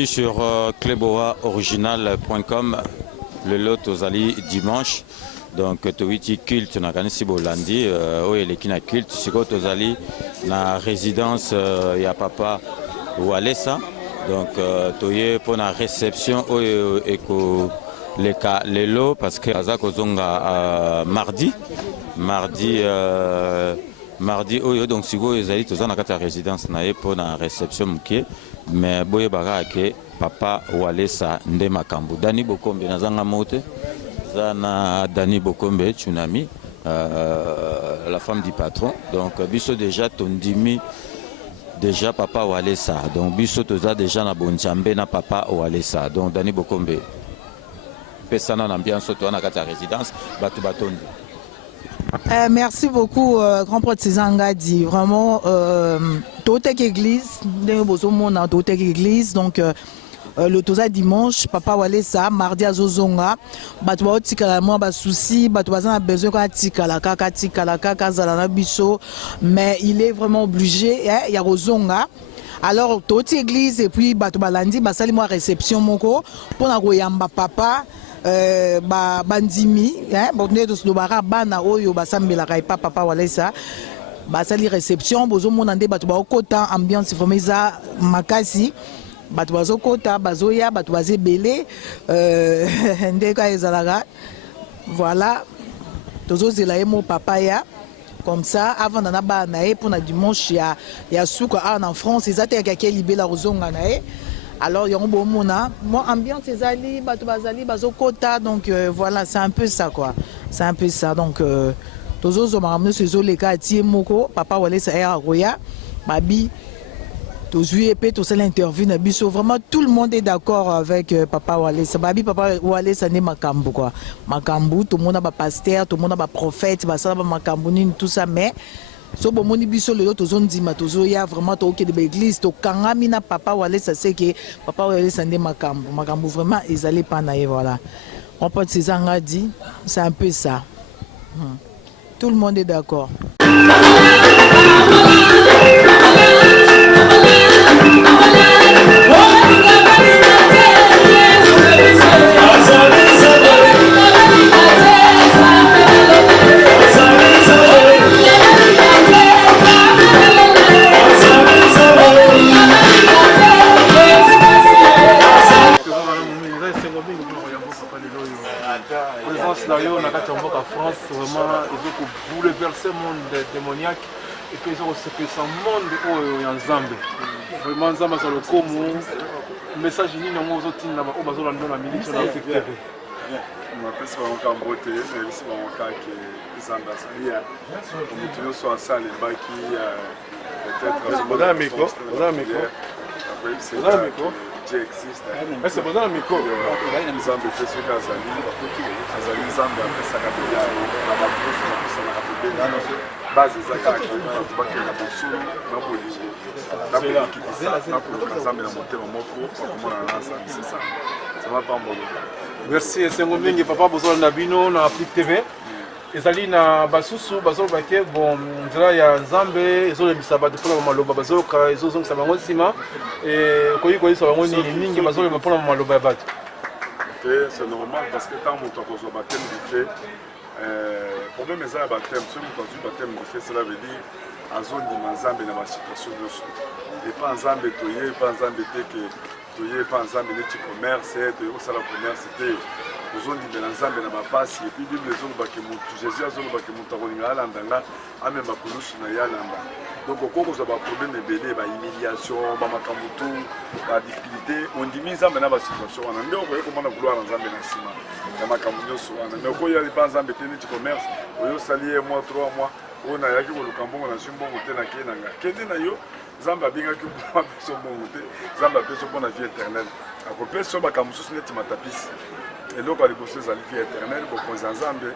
Bienvenue sur cluboaoriginal.com. Le lot aux alliés dimanche. Donc, Towiti culte na kanisi bolandi, elekina culte, siko tozali na résidence ya papa Walesa. Donc, toye pour la réception eko leka lelo parce que azako zonga mardi oyo donc siko ezali tozana kata résidence na ye pour la réception mukie mais boye baka ke papa Walesa nde makambo Dani Bokombe nazanga mote Zana Dani Bokombe Tsunami la femme du patron donc biso déjà tondimi déjà papa Walesa donc biso toza déjà na bonjambe na papa Walesa donc Dani Bokombe pesana na ambiance to na kata résidence batu batondi. Merci beaucoup, grand prêtre Césanga dit vraiment toute église, toute église donc le toza dimanche papa Walesa mardi à Zozonga batwa otikala moi ba souci batwa za besoin ka tikala kaka zala biso mais il est vraiment obligé il y a Zozonga. Alors toute église et puis batwa lundi basali moi réception moko pour na koyamba papa bandimi bonne de dobara bana oyo basambela kai papa Walesa basali réception bozo mona nde bato ba okota ambiance vraiment za makasi bato bazo kota bazoya bato bazé belé nde ka ezalaka voilà tozo zela mo papa ya comme ça avant na bana e pour na dimanche ya suka en France ezate ka libela rozonga na e. Alors, il y a un bon mona. Moi, ambiance, c'est Ali, Batubazali, Bazokota. Donc, voilà, c'est un peu ça, quoi. C'est un peu ça. Donc, tous les hommes, ces les cas, Moko, Papa Walesa, Roya, Babi, tous les EP, tous l'interview, Nabiso. Vraiment, tout le monde est d'accord avec Papa Walesa. Babi, Papa Walesa, n'est Makambu, quoi. Makambu, tout le monde a un pasteur, tout le monde a un prophète, Makambu, tout ça, mais. So bon moni biso le to zone di matozo ya vraiment to ke de l'église to kangami na papa Walesa c'est que papa Walesa ndé makambo vraiment ils allaient pas na voilà on peut Césanga dit c'est un peu ça tout le monde est d'accord. France vraiment ils ont bouleversé le monde démoniaque et puis ils ont secoué ce monde en Zambie vraiment Zambie sur le Congo message ni na mozo tinna ba obazola ndo na milice na secteur ma pesa ba kambote mais c'est ba kake Zambie salia on so asale baki peut-être bon amico existe. C'est bon amico. Zambie fait ce qu'Azali Zambie après ça kabila na ba proche na ça na kabila base zaka akima na tubaki na bosulu na bolije na pour na Zambie na motema moko pour na lancer c'est ça ça va pas mbolo. Merci Sengo mingi papa bozola na bino na Afrique TV. Ezali na basusu bazoloba ke bon nzela ya Nzambe ezolebisa bato mpona maloba bazoyoka ezozongisa bango nsima koyi koyisa bango nini mingi bazoloba mpona maloba ya bato. C'est normal parce que tant moto akozwa baptême du fait problème eza ya baptême soki moto azwi baptême du fait cela veut dire azondima Nzambe na basituation nyonso epa Nzambe toye epa Nzambe te ke toye epa Nzambe neti commerce toye kosala commerce te ozondimela Nzambe na bapasi epuis bible ezolobaki motu Jésus azolobaki moto akolinga alandanga amema kolusu na ye alanda donc okokozwa baproblème ebele bahumiliation bamakambo tu badifficulté ondimi Nzambe na basituation wana nde okoye komona gloire na Nzambe na nsima ya makambo nyonso wana mais okoya lipa Nzambe te neti commerce oyosali ye mois 3 mois oyo nayaki koluka mbongo na zwi mbongo te nakei na nga kende na yo Nzambe abengaki mpona biso mbongo te Nzambe apesi mpona vie éternelle akopesi yo makambo mosusu neti matapisi eloko ya liboso ezali vie éternelle bokonzi ya Nzambe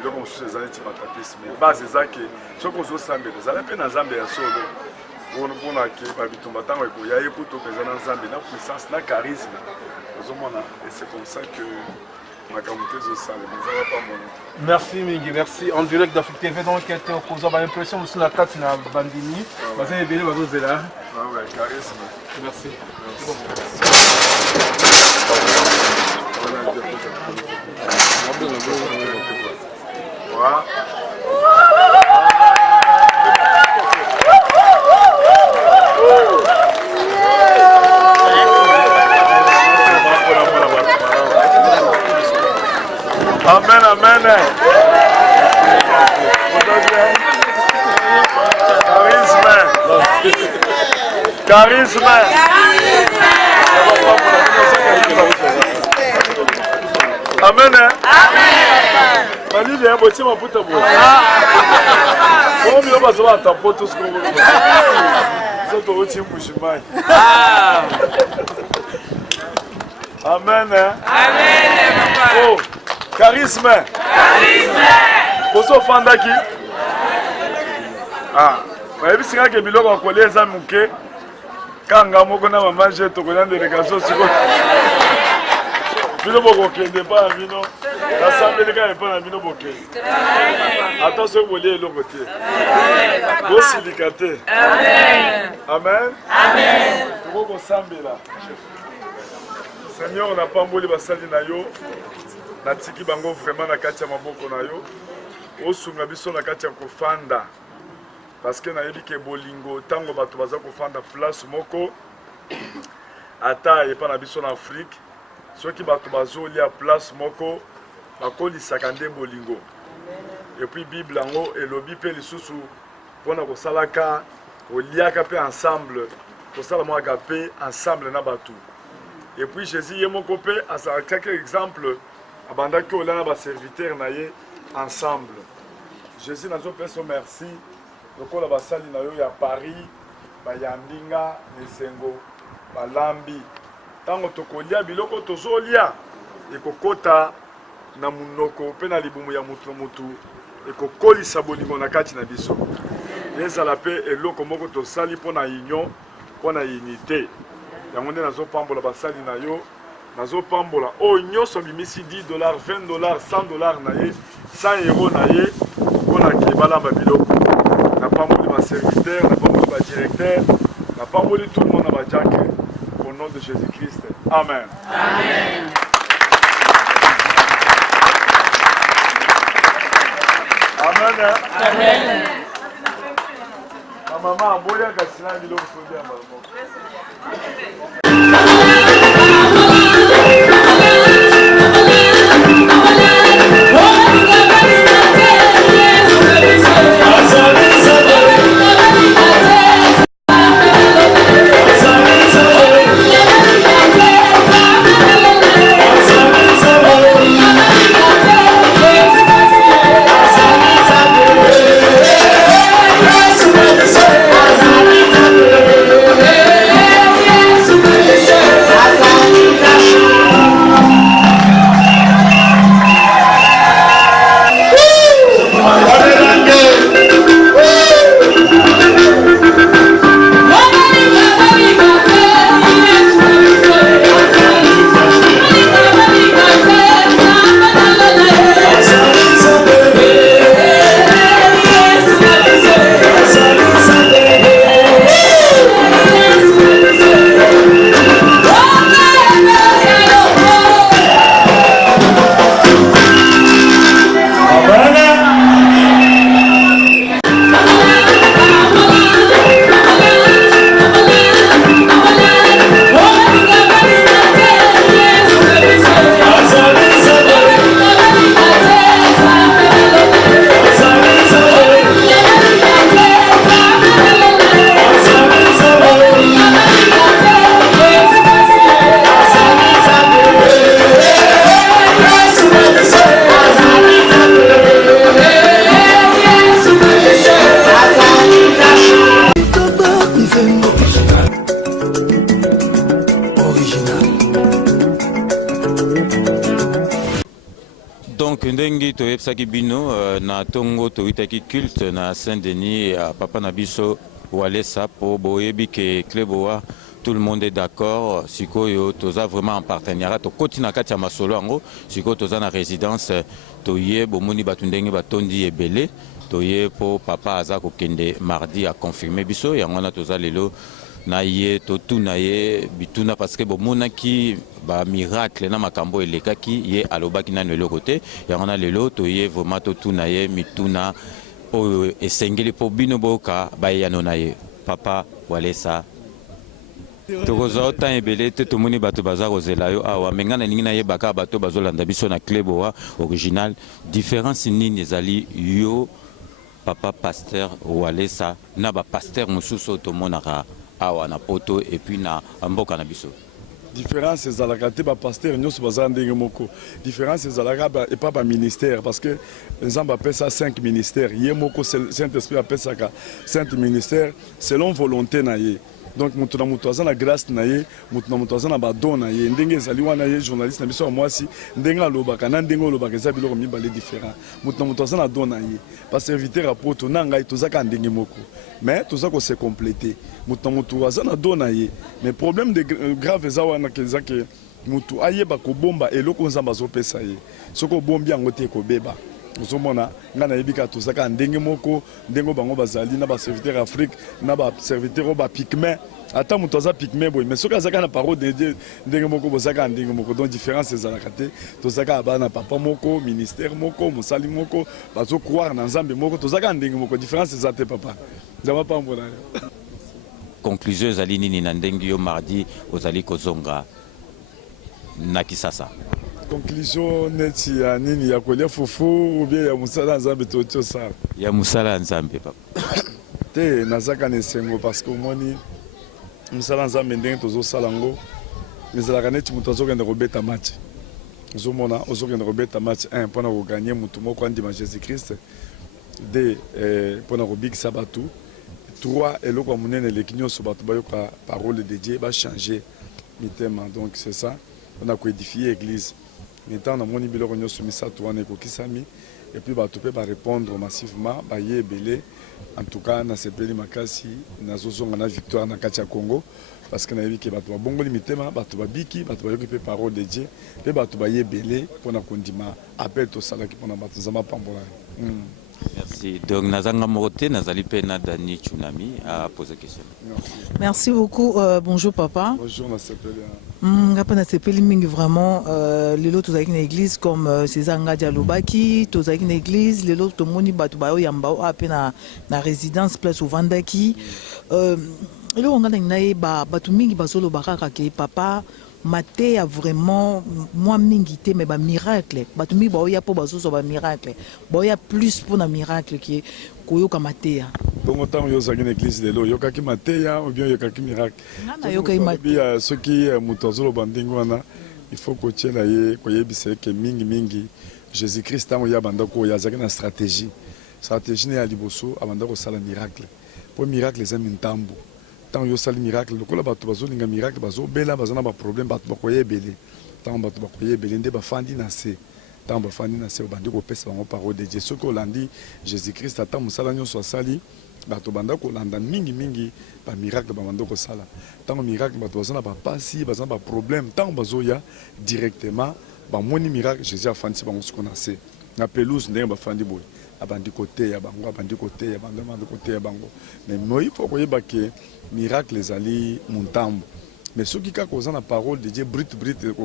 eloko mosusu ezali neti matapisi mais base eza ke soki ozosambela ezala mpe na Nzambe ya solo mpona ke babitumba ntango ekoya ye po topeza na Nzambe na puissance na charisme ozomona et c'est comme ça que makambo te ezosala ezaka pa mono. Merci mingi, merci. En direct d'Afrique TV, donc qui a été opposé à l'impression aussi la carte na Bandini. Vous avez bien votre zéla. Ah ouais, charisme. Merci. Voilà. Amen, amen. Charisme. Charisme. Amen. Amen. Malili ya boche maputa bo. Komi yo bazo bata poto sko. Zoto ochi mushimai. Amen. Amen papa. Oh, charisme. Charisme. Boso fandaki. Ah, bayebi singa ke biloko koleza muke. Kanga moko na mama je to kolanda délégation siko. Bino bokokende pa na bino nasambeleka epa na bino bokende ata soki bolie eloko te bosilika te. Amen. Toko kosambela Seigneur, napamboli basali na yo natiki bango vraiment na kati ya maboko na yo osunga biso na kati ya kofanda parce que nayebi ke bolingo ntango bato baza kofanda place moko ata epa na biso na Afrique soki bato bazolia place moko bakolisaka nde bolingo epuis bible yango elobi mpe lisusu mpona kosalaka koliaka mpe ensemble kosalamaka mpe ensemble na bato epuis jésus ye moko mpe azalakaki exemple abandaki olia na baserviteur na ye ensemble. Jésus nazopesa merci lokola basali na yo ya Paris bayambinga esengo balambi tango tokolia biloko tozolia ekokota na munoko pe na libumu ya mutu mutu ekokolisa bolingo na kati na biso ezala pe eloko moko tosali pona union pona unité yango nde nazopambola basali na yo nazopambola oyo nyonso bimisi $10 $20 $100 na ye 100 € na ye pona ke balamba biloko napamboli baserviteur napamboli badirecteur napamboli tout le monde na badiacre. Au nom de Jésus-Christ. Amen. Amen. Amen. Amen. Ma maman a beau dire que c'est là qu'il faut dire maman. Donc ndenge toyebisaki bino na tongo toyitaki culte na Saint-Denis ya papa na biso Walesa po boyebi ke Kleboa tout le monde est d'accord. Sikoyo toza vraiment en partenariat. To kotina kati ya masolo ango. Sikoyo toza na résidence toye bomoni batundenge batondi ebele. Toye po papa aza kokende mardi a confirmer biso yango na toza lelo na ye totuna ye bituna parce que bomona ki ba miracle na makambo elekaki ye alobaki na lelo côté yango na lelo toye vraiment totuna ye mituna oyo esengeli po bino boka bayano na ye papa Walesa tokozwa otan ebele te tomoni bato baza kozela yo awa me nga na ningi nayebaka bato bazolanda biso na club owa original différence nini ezali yo papa pasteur Walesa na ba pasteur mosusu tomonaka awa na poto et puis na mboka na biso. Différence ezalaka te ba pasteur nyonso baza ndenge moko. Différence ezalaka et pas ba ministère parce que nzamba pesa 5 ministères ye moko Saint-Esprit apesaka 5 ministères selon volonté na ye. Donc mutu na mutu aza na grâce na ye, mutu na mutu aza na badon na ye, ndenge ezali wana ye journaliste na biso ya mwasi ndenge alobaka na ndenge olobaka eza biloko mibale différent. Mutu na mutu aza na don na ye. Parce que serviteur à poto na ngai tozaka ndenge moko. Mais tozako se compléter. Mutu na mutu aza na don na ye. Mais problème de grave eza wana kezake mutu ayeba ko bomba eloko nzamba zopesa ye. Soko bombi yango te ko beba. Ozomona nga na yebika tozaka ndenge moko ndengo bango bazali na ba serviteur Afrique na ba serviteur ba pygmée ata mutu aza pygmée boy mais soki azaka na parole de Dieu ndenge moko bozaka ndenge moko donc différence ezalaka te tozaka bana papa moko ministère moko mosali moko bazo croire na nzambe moko tozaka ndenge moko différence ezate papa nzamba pambola conclusion ezali nini na ndenge yo mardi ozali kozonga na Kisasa. Conclusion neti ya nini ya kolia fufu ou bien ya musala nzambe to sala ya musala nzambe papa te nazaka nesengo parce que moni musala nzambe ndenge tozo sala ngo ezalaka neti mutu azokende kobeta match ozomona ozokende kobeta match 1 mpona koganye mutu moko andima Jésus Christ 2 mpona kobikisa bato 3 eloko ya monene eleki nyonso bato bayoka parole de Dieu bachanger mitema donc c'est ça on a coédifié église. Maintenant, on a moni biloko nyonso misato wana ekokisami et puis bato pe ba répondre massivement ba yebele en tout cas na sepeli makasi nazozonga na victoire na kati ya Congo parce que na yebi ke bato babongoli mitema bato babiki bato bayoki pe parole de Dieu pe bato ba yebele pona kondima appel to salaki pona bato zama pambola. Merci. Donc, Nazanga Morote, Nazali Pena Dani Tsunami a posé question. Merci beaucoup. Bonjour papa. Bonjour, Nasepeli. Nasepeli mingi vraiment. Lelo tozaki na église comme César Ngadia Lobaki. Tozaki na église. Lelo tomoni batu bayo yambao ape na résidence place au Vandaki. Lelo on a na batu mingi bazolo baraka ke papa. Maté a vraiment moi mingité mais ba miracle batumi ba oya po bazoso ba miracle ba oya plus pour na miracle qui koyoka maté bongo tant yo zaki na église lelo yoka ki maté ou bien yoka ki miracle na yoka maté ce qui mutazolo bandingo wana il faut ko tiela ye ko yebisa ke mingi Jésus Christ tant ya banda ko ya zaki na stratégie ne ya liboso abanda ko sala miracle pour miracle les ntambo tant yo sali miracle lokola bato bazolinga miracle bazobela bazana ba problème bato bakoyebele tant bato bakoyebele nde bafandi na se tant bafandi na se bandi kopesa bango parole de Dieu soko olandi Jésus Christ ata musala nyonso asali bato banda kolanda mingi ba miracle banda kosala tant miracle bato bazana ba pasi bazana ba problème tant bazoya directement ba moni miracle Jésus afandi bango soko na se na pelouse ndenge bafandi boy abandi côté ya bango abandi côté ya bango mais moi il faut koyeba ke miracle ezali montambo mais ceux qui ont la parole de Dieu brut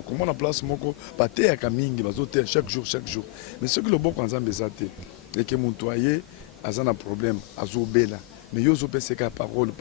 comment on place moko paté ya mingi bazote chaque jour mais ceux qui le bon quand nzambe ezate et que montoyer azana problème azobela mais yo zo pese ka parole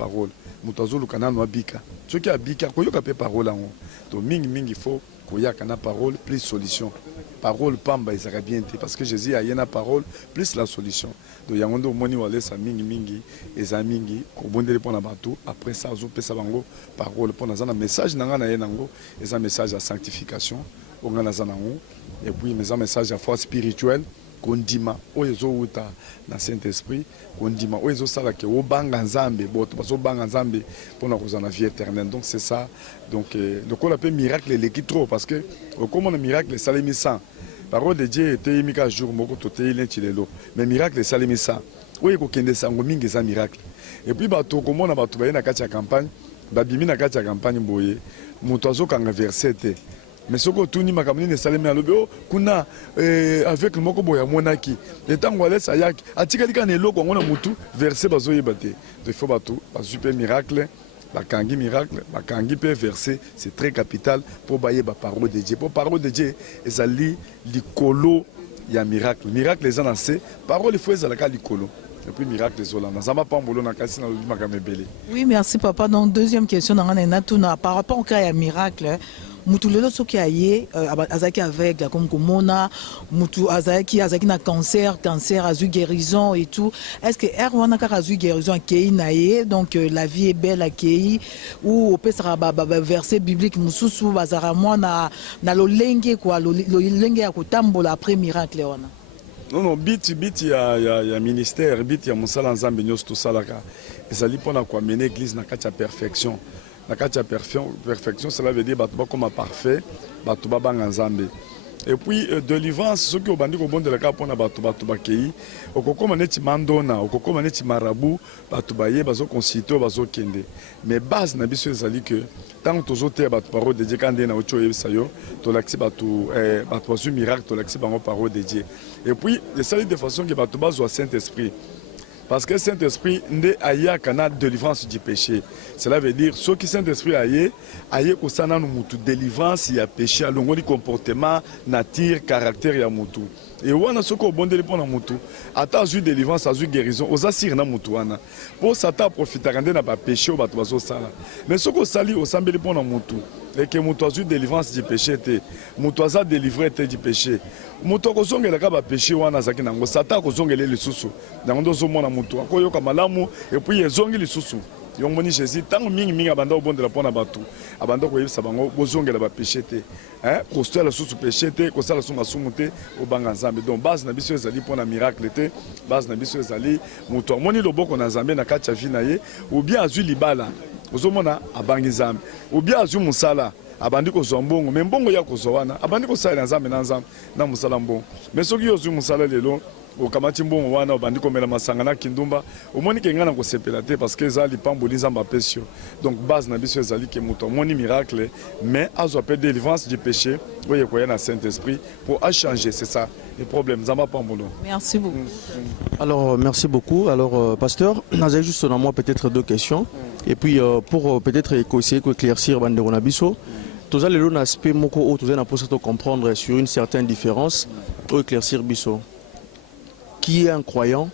mutu azoluka nano abika ceux qui abika koyoka pe parole ango to mingi faut koyaka na parole plus solution parole pamba ezaka bien te parce que Jésus a yena parole plus la solution donc yangondo moni Walesa mingi eza mingi ko bondele pona bato après ça zo pesa bango parole pona zana message nanga na yenango eza message à sanctification ongana zanango et puis message à force spirituelle kondima oyezo uta na Saint-Esprit kondima oyezo sala ke obanga nzambe boto baso banga nzambe pona kozana vie éternelle donc c'est ça donc le qu'on appelle miracle l'équi trop parce que comme on a miracle salemi sans parole de Dieu était mika jour moko toté l'intilelo mais miracle salemi sans oye ko kende sango mingi za miracle et puis bato comme on a bato ba na kati ya campagne babimi na kati ya campagne boye moto azokanga verset te mais ce que tout ni makamni ne salemi alobi o kuna avec le moko boya monaki le temps wale sayaki atikali kana eloko ngona mutu verset bazoyeba te il faut batu ba super miracle bakangi miracle bakangi pe verset c'est très capital pour baye ba parole de Dieu pour parole de Dieu ezali likolo ya miracle miracle les annoncé parole il faut ezalaka likolo et puis miracle les olana zama pambolo na kasi na lobi makamebele. Oui, merci papa. Donc deuxième question na par rapport au cas ya miracle mutu lelo soki aye azaki aveugle comme komona mutu azaki na cancer azui guérison et tout, est-ce que wana kaka azui guérison akei na ye donc la vie est belle akei ou opesaka verset biblique mususu bazara mwana na lolenge kwa lolenge ya kotambola après miracle wana? Non, bit ya ministère, bit ya mosala nzambe nyos tout salaka. Ezali pona kwa mener église na kati ya perfection. Na kati ya perfection, cela veut dire batuba comme parfait, batuba banga nzambe. Et puis délivrance, ceux qui ont bandit au bon de la cap pona batuba kei, okokoma neti mandona, okokoma neti marabout, batuba ye bazo concito bazo kende. Mais base na biso ezali que tant tozo te batu parole de Dieu quand na ocho yesayo, to laxi batu bazu miracle, to laxi bango parole de Dieu. Et puis les salut de façon que batu bazo Saint-Esprit. Parce que Saint-Esprit n'est aya kana délivrance du péché. Cela veut dire ceux qui Saint-Esprit aye kosana no mutu délivrance ya péché alongoli comportement, nature, caractère ya mutu. Et wana soko bondeli pona mutu ata azu délivrance azu guérison osasir na mutu wana. Pour sata profiter na ba péché o bato bazo sala. Mais soko sali osambeli pona mutu et que mutu azu délivrance du péché te. Mutu aza délivré te du péché. Mutu kozongela ka ba péché wana zaki nango sata kozongela lisusu. Nango ndozo mona mutu akoyoka malamu et puis ezongi lisusu. Yongoni Jésus tant mingi abanda obondela pona batu abanda ko yebisa bango bozongela ba péché te kostela susu péché te kosala su masumu te obanga nzambe donc base na biso ezali pona miracle te base na biso ezali mutu amoni loboko na nzambe na kati ya vie na ye ou bien azui libala ozomona abangi nzambe ou bien azui musala abandi kozwa mbongo mais mbongo ya kozwa wana abandi kosala na nzambe na musala mbongo mais soki ozui musala lelo okamati mbongo wana obandi komela masanga na kindumba omoni ke ngana kosepela te parce que ezali pamboli nzambe apesi yo donc base na biso ezali ke moto amoni miracle mais azwa pe délivrance du péché oyo ekoya na Saint-Esprit pour changer, c'est ça le problème nzambe pambolo. Merci beaucoup. Alors merci beaucoup. Alors pasteur, j'ai juste dans moi peut-être deux questions et puis pour peut-être essayer d'éclaircir bandero na biso tous allez un aspect moko o tous na pour comprendre sur une certaine différence pour éclaircir biso. Qui est un croyant,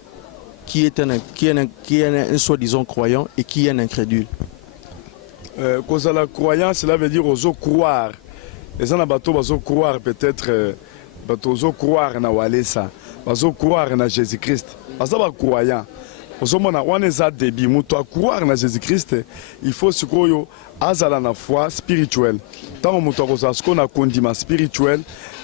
qui est un soi-disant croyant et qui est un incrédule? Cause la croyance, cela veut dire oser croire. Les gens bateau oser croire peut-être oser croire na walesa, oser croire na Jésus-Christ. Parce que croyant. Ozomona wana za débit muto a croire na Jésus-Christ, il faut sikoyo azala na foi spirituelle. Tant muto a ko na condiment spirituel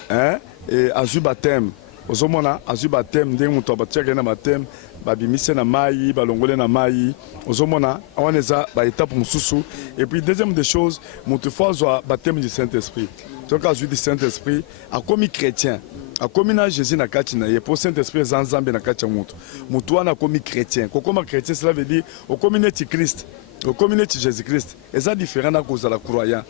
et azu baptême. Ozomona azu baptême ndenge muto abatiaka na baptême babimise na mai balongole na mai ozomona wana eza ba étape mususu et puis deuxième des choses muto faut azwa baptême du Saint-Esprit. Donc azu du Saint-Esprit a commis chrétien a commis na Jésus na kati na ye pour Saint-Esprit zanzambe na kati ya muto wana commis chrétien kokoma chrétien cela veut dire au communauté Christ au communauté Jésus-Christ eza différent na cause la croyant.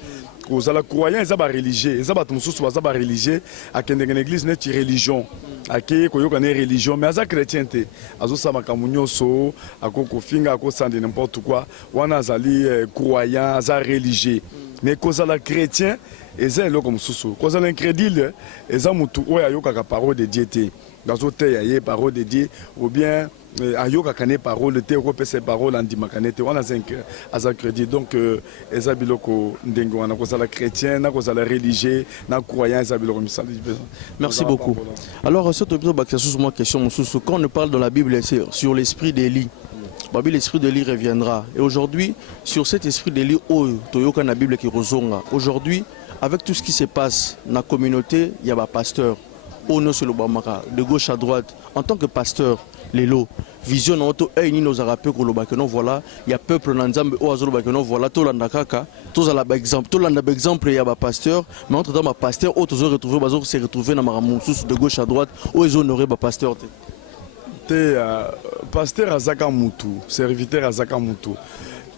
Cause la croyant eza ba religieux eza bato mususu baza ba religieux akende na église neti religion akeye koyoka ne religion mais aza chrétien te azosama kamunyoso akoko finga akosande n'importe quoi wana azali croyant aza religieux mais cause la chrétien eza eloko mususu cause la incrédule eza mutu oyo ayokaka parole de Dieu te gazote ya ye parole de Dieu ou bien ayoka kane parole te ko pese parole andimaka te wana aza crédit donc eza biloko ndenge wana cause la chrétien na cause la religieux na croyant eza biloko misali. Merci beaucoup. Alors cette question quand on parle dans la Bible sur l'esprit d'Élie, l'esprit d'Élie reviendra et aujourd'hui sur cet esprit d'Élie toyoka na Bible qui rezonga aujourd'hui avec tout ce qui se passe dans la communauté il y a des pasteurs de gauche à droite en tant que pasteur lelo vision auto ni nos arapes ko lobakeno voilà il y a peuple na nzambe o azolo bakeno voilà to landa kaka to za la exemple to landa exemple ya ba pasteur mais entre temps ba pasteur o to zo retrouver bazo se retrouver na maramusu de gauche à droite o ils honorer ba pasteur te pasteur azaka mutu serviteur azaka mutu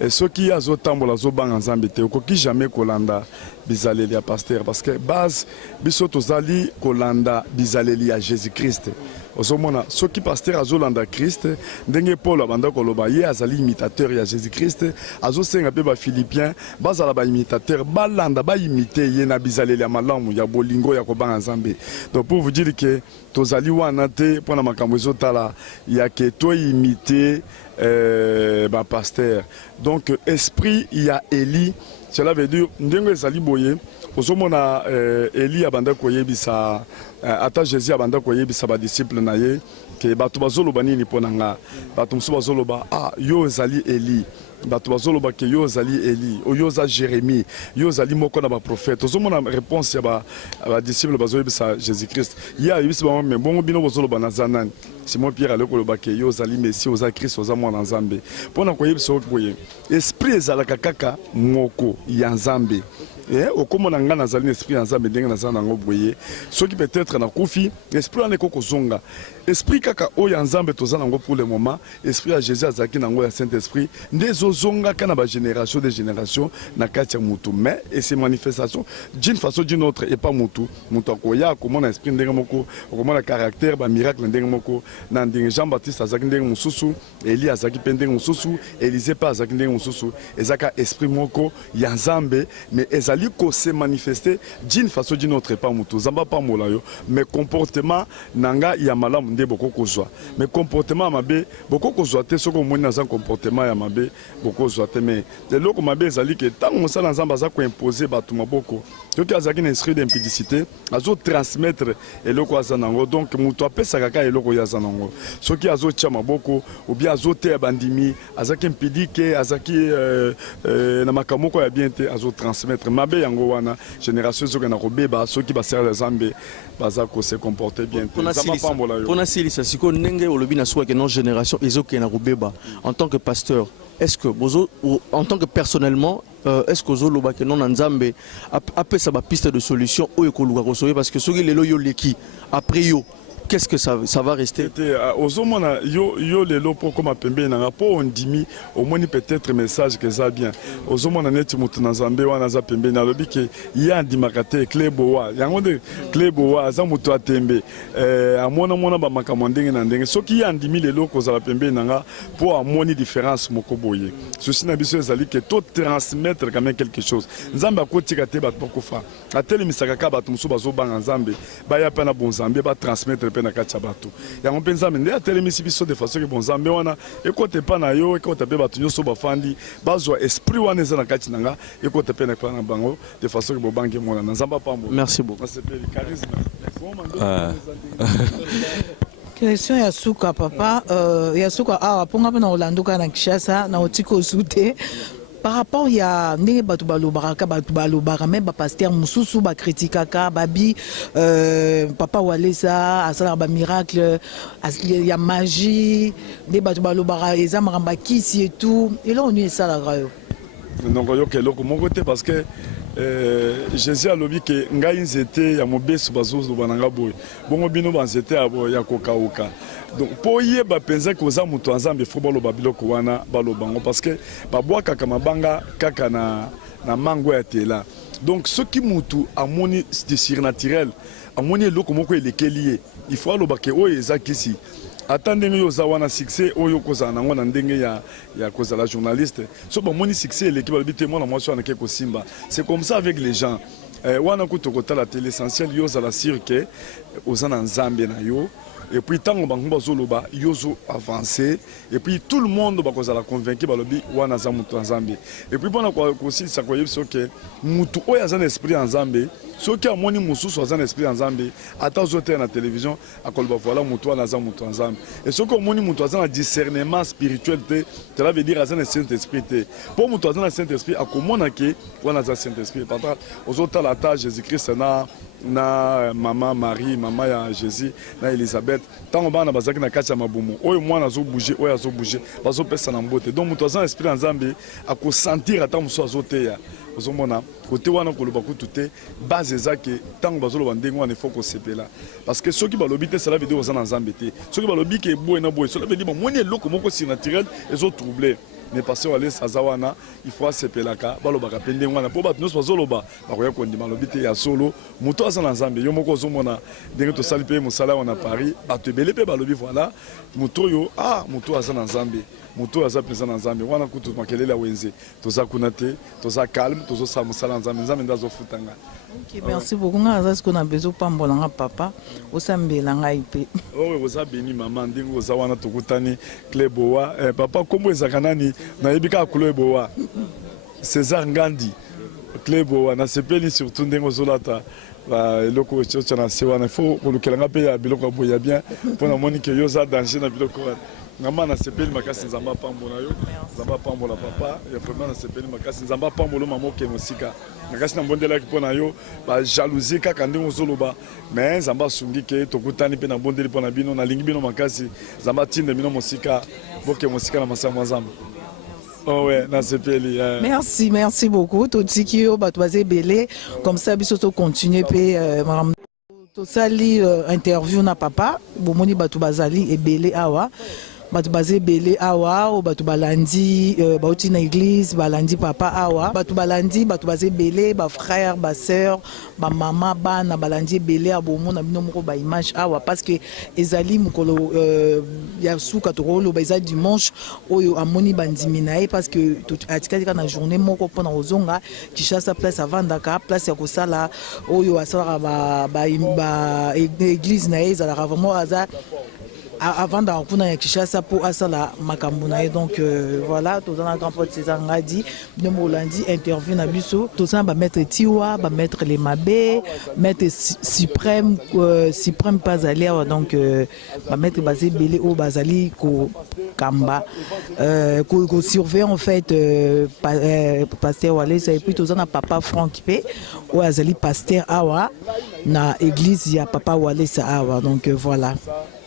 Et ceux qui ont tambola zobang ensemble te okoki jamais kolanda bizaleli ya pasteur parce que base biso tozali kolanda bizaleli ya Jésus-Christ. Ozomona ceux qui pasteur azolanda Christ ndenge Paul abanda koloba ye azali imitateur ya Jésus-Christ azosenga pe ba Philippiens bazala ba imitateur balanda ba imiter ye na bizaleli ya malamu ya bolingo ya kobanga ensemble. Donc pour vous dire que tozali wana te pona makambo ezotala ya ke to imiter pasteur. Donc esprit il y a Élie, cela veut dire ndenge ezali boye ozomona Élie abanda koyebisa ata Jésus abanda koyebisa ba disciple na ye ke bato bazoloba nini ponanga bato mosusu bazoloba yo ezali Élie bato bazoloba ke yo ezali Élie oyo za Jérémie yo ezali moko na ba prophète ozomona réponse ya ba disciple bazoyebisa Jésus-Christ ya yebisa ba mais bongo bino bazoloba na zanani Simon Pierre aleko loba ke yo ezali Messie oza Christ oza mwana Nzambe pona koyebisa okoye esprit ezalaka kaka moko ya Nzambe okomona nga nazali esprit ya Nzambe ndenge nazali nango boye soki peut-être na kufi esprit wana ekoko zonga esprit kaka oyo ya Nzambe toza nango pour le moment esprit ya Jésus azalaki nango ya Saint-Esprit nde ezozongaka na ba génération de génération na kati ya mutu mais et ces manifestations d'une façon d'une autre et pas mutu akoya akomona esprit ndenge moko akomona caractère ba miracle ndenge moko na ndenge Jean-Baptiste azalaki ndenge mosusu Élie azalaki pe ndenge mosusu Élisée pa azalaki ndenge mosusu ezaka esprit moko ya Nzambe mais ezali ko se manifester d'une façon d'une autre pas mutu zamba pa molayo mais comportement nanga ya malamu nde boko kozwa mais comportement mabe boko kozwa te soko moni na za comportement ya mabe boko kozwa te mais de loko mabe ezali ke tango mosala Nzambe aza ko imposer bato maboko toki azalaki na esprit d'impudicité azo transmettre eloko aza nango donc mutu apesaka ka eloko ya aza nango soki azo tia maboko ou bien azo te bandimi azaki impudike azaki na makamoko ya bien te azo transmettre mabe yango wana génération zoka na kobeba soki ba ser Nzambe baza ko se comporter bien pona silisa siko ndenge olobi na swa que non génération ezoke na kobeba en tant que pasteur est-ce que bozo en tant que personnellement est-ce que zo loba que non Nzambe apesa ba piste de solution oyo ko luka ko sauver parce que soki lelo yo leki après yo qu'est-ce que ça va rester? Ozomona yo lelo pour comme pembe na po ondimi au moins peut-être message que ça bien. Ozomona neti mutu na Nzambe wana za pembe na lobi ke ya ndimakate kleboa. Yango de kleboa za mutu atembe. Amona ba makambo ndenge na ndenge. Soki ya ndimi lelo ko za pembe na pour amoni différence moko boye. Ceci na biso ezali ke to transmettre quand même quelque chose. Nzambe akotika te bat pokufa. Ateli misaka ka bat musu bazo banga Nzambe. Ba ya pana bon Nzambe ba transmettre na kati bato yango mpenza mende atelemisi biso de façon que bon Nzambe wana ekote pa na yo ekote pe bato nyonso bafandi bazwa esprit wana eza na kati nanga ekote pe na pa na bango de façon que bobange mona na Nzamba pambo. Merci beaucoup. Question ya suka papa ya suka awa ponga pe na olanduka na Kinshasa na otiko sute par rapport ya ndenge bato balobaka même ba pasteur mususu ba kritikaka babi papa Walesa asala ba miracle ya magie nde bato balobaka eza maramba kisi et tout et là on y esala rayo donc yo keloko moko te parce que Jésus a lobi ke ngai nzete ya mobesu bazozo bananga boy bongo bino banzete ya kokauka donc pour yeba penza ko za mutu Nzambe fo baloba biloko wana balobango parce que babwaka kama banga kaka na mango ya tela donc ce qui mutu amoni de surnaturel amoni eloko moko elekeli il faut aloba ke oyo ezakisi attendez yo za wana succès oyo koza nango na ndenge ya koza la journaliste so ba moni succès l'équipe ba bité mona mwasi wana ke ko simba c'est comme ça avec les gens wana kutokota la télé essentiel yo za la cirque ozana Nzambe na yo et puis tant bango bazoloba yozo avancer et puis tout le monde ba koza la convaincu ba lobi wana za mutu Nzambe et puis bona ko aussi ça ko yebso ke mutu oya za esprit Nzambe soki amoni mususu aza na esprit Nzambe ata zote na télévision akoloba voilà mutu wana za mutu Nzambe et soki amoni mutu aza na discernement spirituel te cela veut dire aza na Saint-Esprit te pour mutu aza na Saint-Esprit akomona ke wana za Saint-Esprit par contre ozota la ta Jésus-Christ na maman Marie maman ya Jésus na Elisabeth tango bana bazaki na kati ya mabumu oyo mwana azo bouger oyo azo bouger bazo pesa na mbote donc mutu aza na esprit Nzambe akosentir ata muso azoteya ozomona côté wana koloba kutu te base ezake tango bazoloba ndenge wana faut ko sepela parce que soki balobi te cela veut dire oza na Nzambe te soki balobi ke boye na boye cela veut dire moni eloko moko surnaturel ezo troubler mais pasteur Wallace azawana il faut sepelaka balobaka pende ngwana po bato nyonso bazoloba bakoya kondima lobi te ya solo moto aza na Nzambe yo moko ozomona ndenge tosali mpe mosala wana Paris bato ebele mpe balobi voilà moto oyo moto aza na Nzambe moto aza mpenza na Nzambe wana kutu makelele ya wenze toza kuna te toza calme tozosala mosala na Nzambe Nzambe nde azofutanga. Ok, merci beaucoup. On a besoin de papa. Au Sambela ngai. Oh, vous avez béni maman, ndingo vous avez wana tokutani Kleboa. Papa kombo ezakanani na yebika Kleboa. César Ngandi. Kleboa na sepeli surtout ndingo zolata. Eloko chocha na sewa na faut kolukelanga pe ya biloko boya bien pona moni ke yoza danger na biloko wana. Ngama na sepeli makasi nzamba pambola yo. Nzamba pambola papa, ya vraiment na sepeli makasi nzamba pambola mama ke mosika. Nakasi na mbondela ki pona yo ba jalousie kaka ndingo zoloba mais nzamba sungi ke tokutani pe na mbondeli pona bino na lingi bino makasi nzamba tinde bino mosika boke mosika na masamba nzamba. Oh ouais, na sepeli. Merci beaucoup. Tout ce qui est batouazé belé comme ça biso to continuer pe madame to sali interview na papa bomoni batou bazali et belé awa. Batu bazé belé awa ou batu balandi bauti na église balandi papa awa batu balandi batu bazé belé ba frère ba sœur ba maman ba na balandi belé abomo na bino moko ba image awa parce que ezali mukolo ya suka to rolo ba ezali dimanche oyo amoni bandimi nae parce que atikaka na journée moko pona ozonga Kinshasa place avandaka place ya kosala oyo asala ba église nae ezala vraiment aza avant d'arriver à Kinshasa pour asala makambuna donc voilà tout dans la grand porte César Ngadi de Molandi interview na biso tout ça va mettre Tiwa va mettre les Mabé mettre suprême Pazali donc va mettre basé belé au Bazali ko Kamba ko surveiller en fait pasteur Wallace et puis tout ça na papa Franck P ou Azali pasteur awa na église ya papa Wallace awa donc voilà.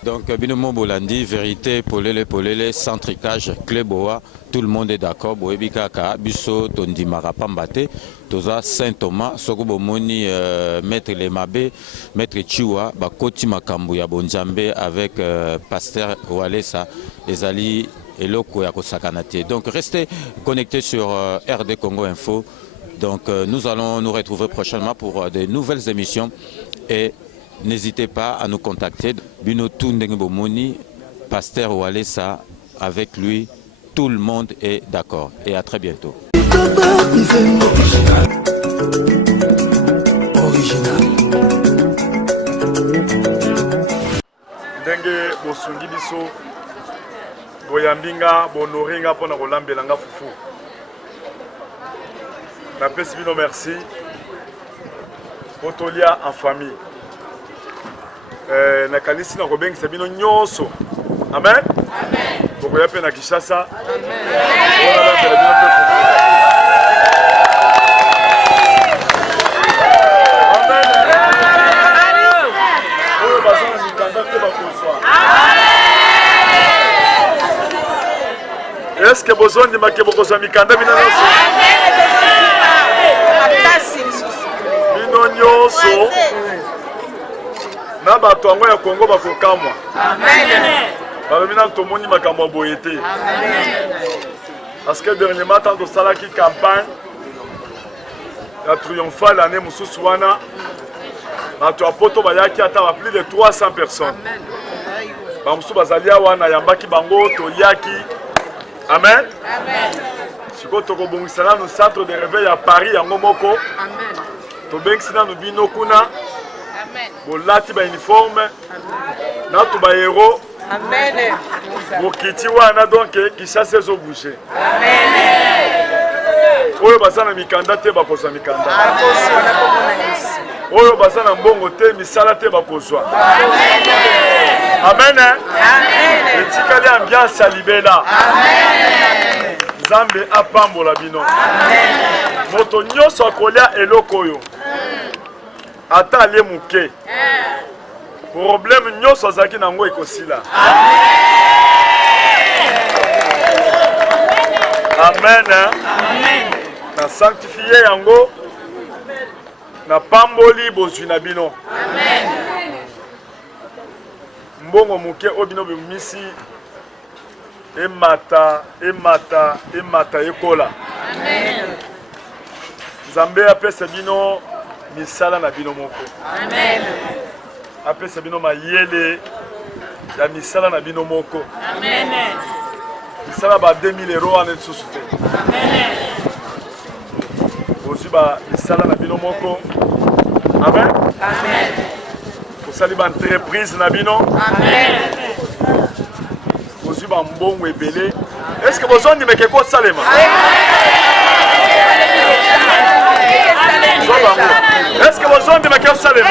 Donc, Binomo Bolandi, vérité, polele, centricage, Kleboa, tout le monde est d'accord. Boebikaka, Bisso, Tondi Marapambate, Toza, Saint-Thomas, Sokobomoni, Maître Lemabé, Maître Chiwa, Bakoti Makambu, Yabonjambe, avec Pasteur Walesa, Ezali et Loko Yakosakanate. Donc, restez connectés sur RD Congo Info. Donc, nous allons nous retrouver prochainement pour de nouvelles émissions et n'hésitez pas à nous contacter. Binotou Ndengibomoni, Pasteur Walesa, avec lui, tout le monde est d'accord. Et à très bientôt. Ndenge bosungi biso boyambinga bonoringa pona kolambelanga fufu. Na pesi bino merci. Botolia en famille. Na kanisi na kobengisa bino nyonso. Amen. Amen. Bokoya pe na Kinshasa. Amen. Est-ce que besoin de maquer beaucoup de mikanda bino nyonso? Bino nyonso. Na bato yango ya Congo bakokamwa. Amen. Balobina tomoni makambo boye te. Amen. Parce que dernièrement tant de salaki campagne la triomphale l'année mususu wana bato apoto bayaki ata plus de 300 personnes. Amen. Ba mususu bazalia wana yambaki bango toyaki. Amen. Amen. Siko tokobongisa na no centre de réveil à Paris yango moko. Amen. Tobengisi na no bino kuna. Bolati ba uniforme na to ba héros. Amen. Bokiti wana donc Kinshasa ezo bouger. Amen. Oyo basana mikanda te bakozwa mikanda. Oyo basana mbongo te misala te bakozwa. Amen. Amen. Amen. Etikali ambiance libela. Amen. Nzambe apambola bino. Amen. Moto nyonso akolia eloko oyo. Ata ale muke. Problème nyonso azaki nango ekosila. Amen. Amen. Na sanctifier yango. Na pamboli bozwi na bino. Amen. Mbongo muke obino bimisi emata ekola. Amen. Nzambe apesa bino misala na bino moko. Amen. Apesa bino mayele ya misala na bino moko. Amen. Misala ba 2000 € ane susu te. Amen. Ozi ba misala na bino moko. Amen. Amen. Osali ba entreprise na bino. Amen. Ozi ba mbongo ebele. Est-ce que vous avez dit que salema? Est-ce que vous avez dit que salema?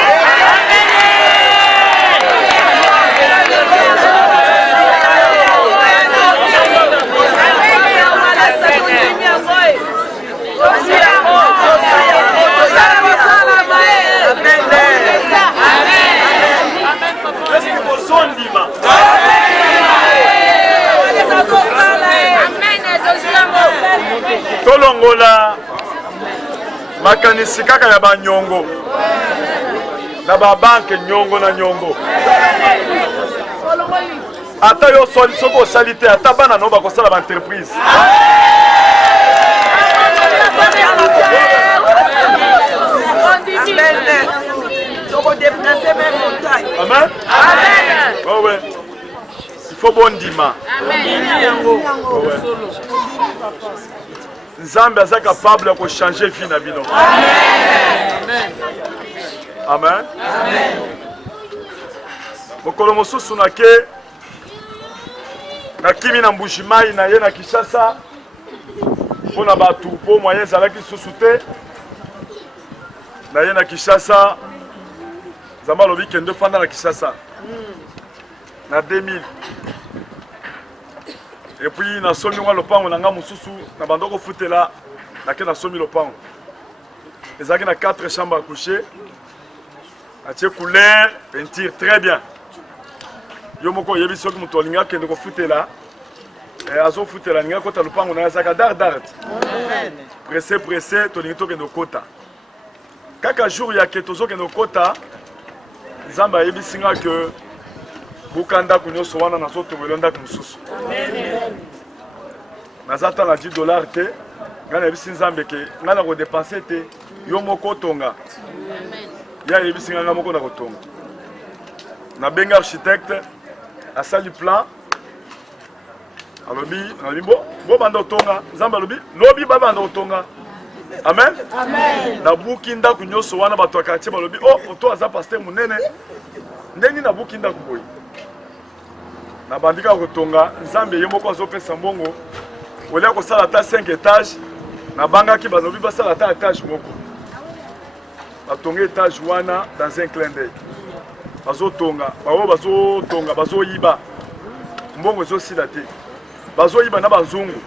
Tolongola makanisi kaka ya banyongo na babanke nyongo na nyongo ata yo soli soko osali te ata bana no bakosala ba entreprise. Amen. Amen. Oh ouais. Il faut bon dima. Amen. Oh ouais. Nzambe aza capable de changer vie na bino. Amen. Amen. Amen. Mokolo mosusu na ke na kimi na Mbujimayi na ye na Kinshasa pona batu po moyen ezalaki susu te na ye na Kinshasa. Nzambe alobi kende fanda na Kinshasa na 2000. Et puis na somi wa lopango na nga mususu na bandoko futela na ke na somi lopango. Ezaki na 4 chambres à coucher. Atie couleur, peinture très bien. Yo moko yebi soki muto linga kende ko futela. Azo futela linga kota lopango na zaka dar. Amen. Pressé to linga to kende kota. Kaka jour ya ke tozo kende kota. Nzamba yebi singa que bukanda kunyoso wana na soto welonda kumususu. Amen. Nazata na $10 te. Ngana yebisi Nzambe ke ngana ko dépenser te yo moko tonga. Amen. Ya yebisi ngana moko na kotonga. Na benga architecte asali plan. Alobi bo bando tonga. Nzambe alobi lobi ba bando tonga. Amen. Amen. Na bukinda kunyoso wana bato akati balobi oto aza pasteur munene. Ndeni na bukinda kuboyi. Na bandika kotonga Nzambe ye moko azopesa mbongo olia kosala ata 5 étages na bangaki balobi basala ata étage moko batonga étage wana dans un clin d'œil bazotonga bazoyiba mbongo ezosila te bazoyiba na bazungu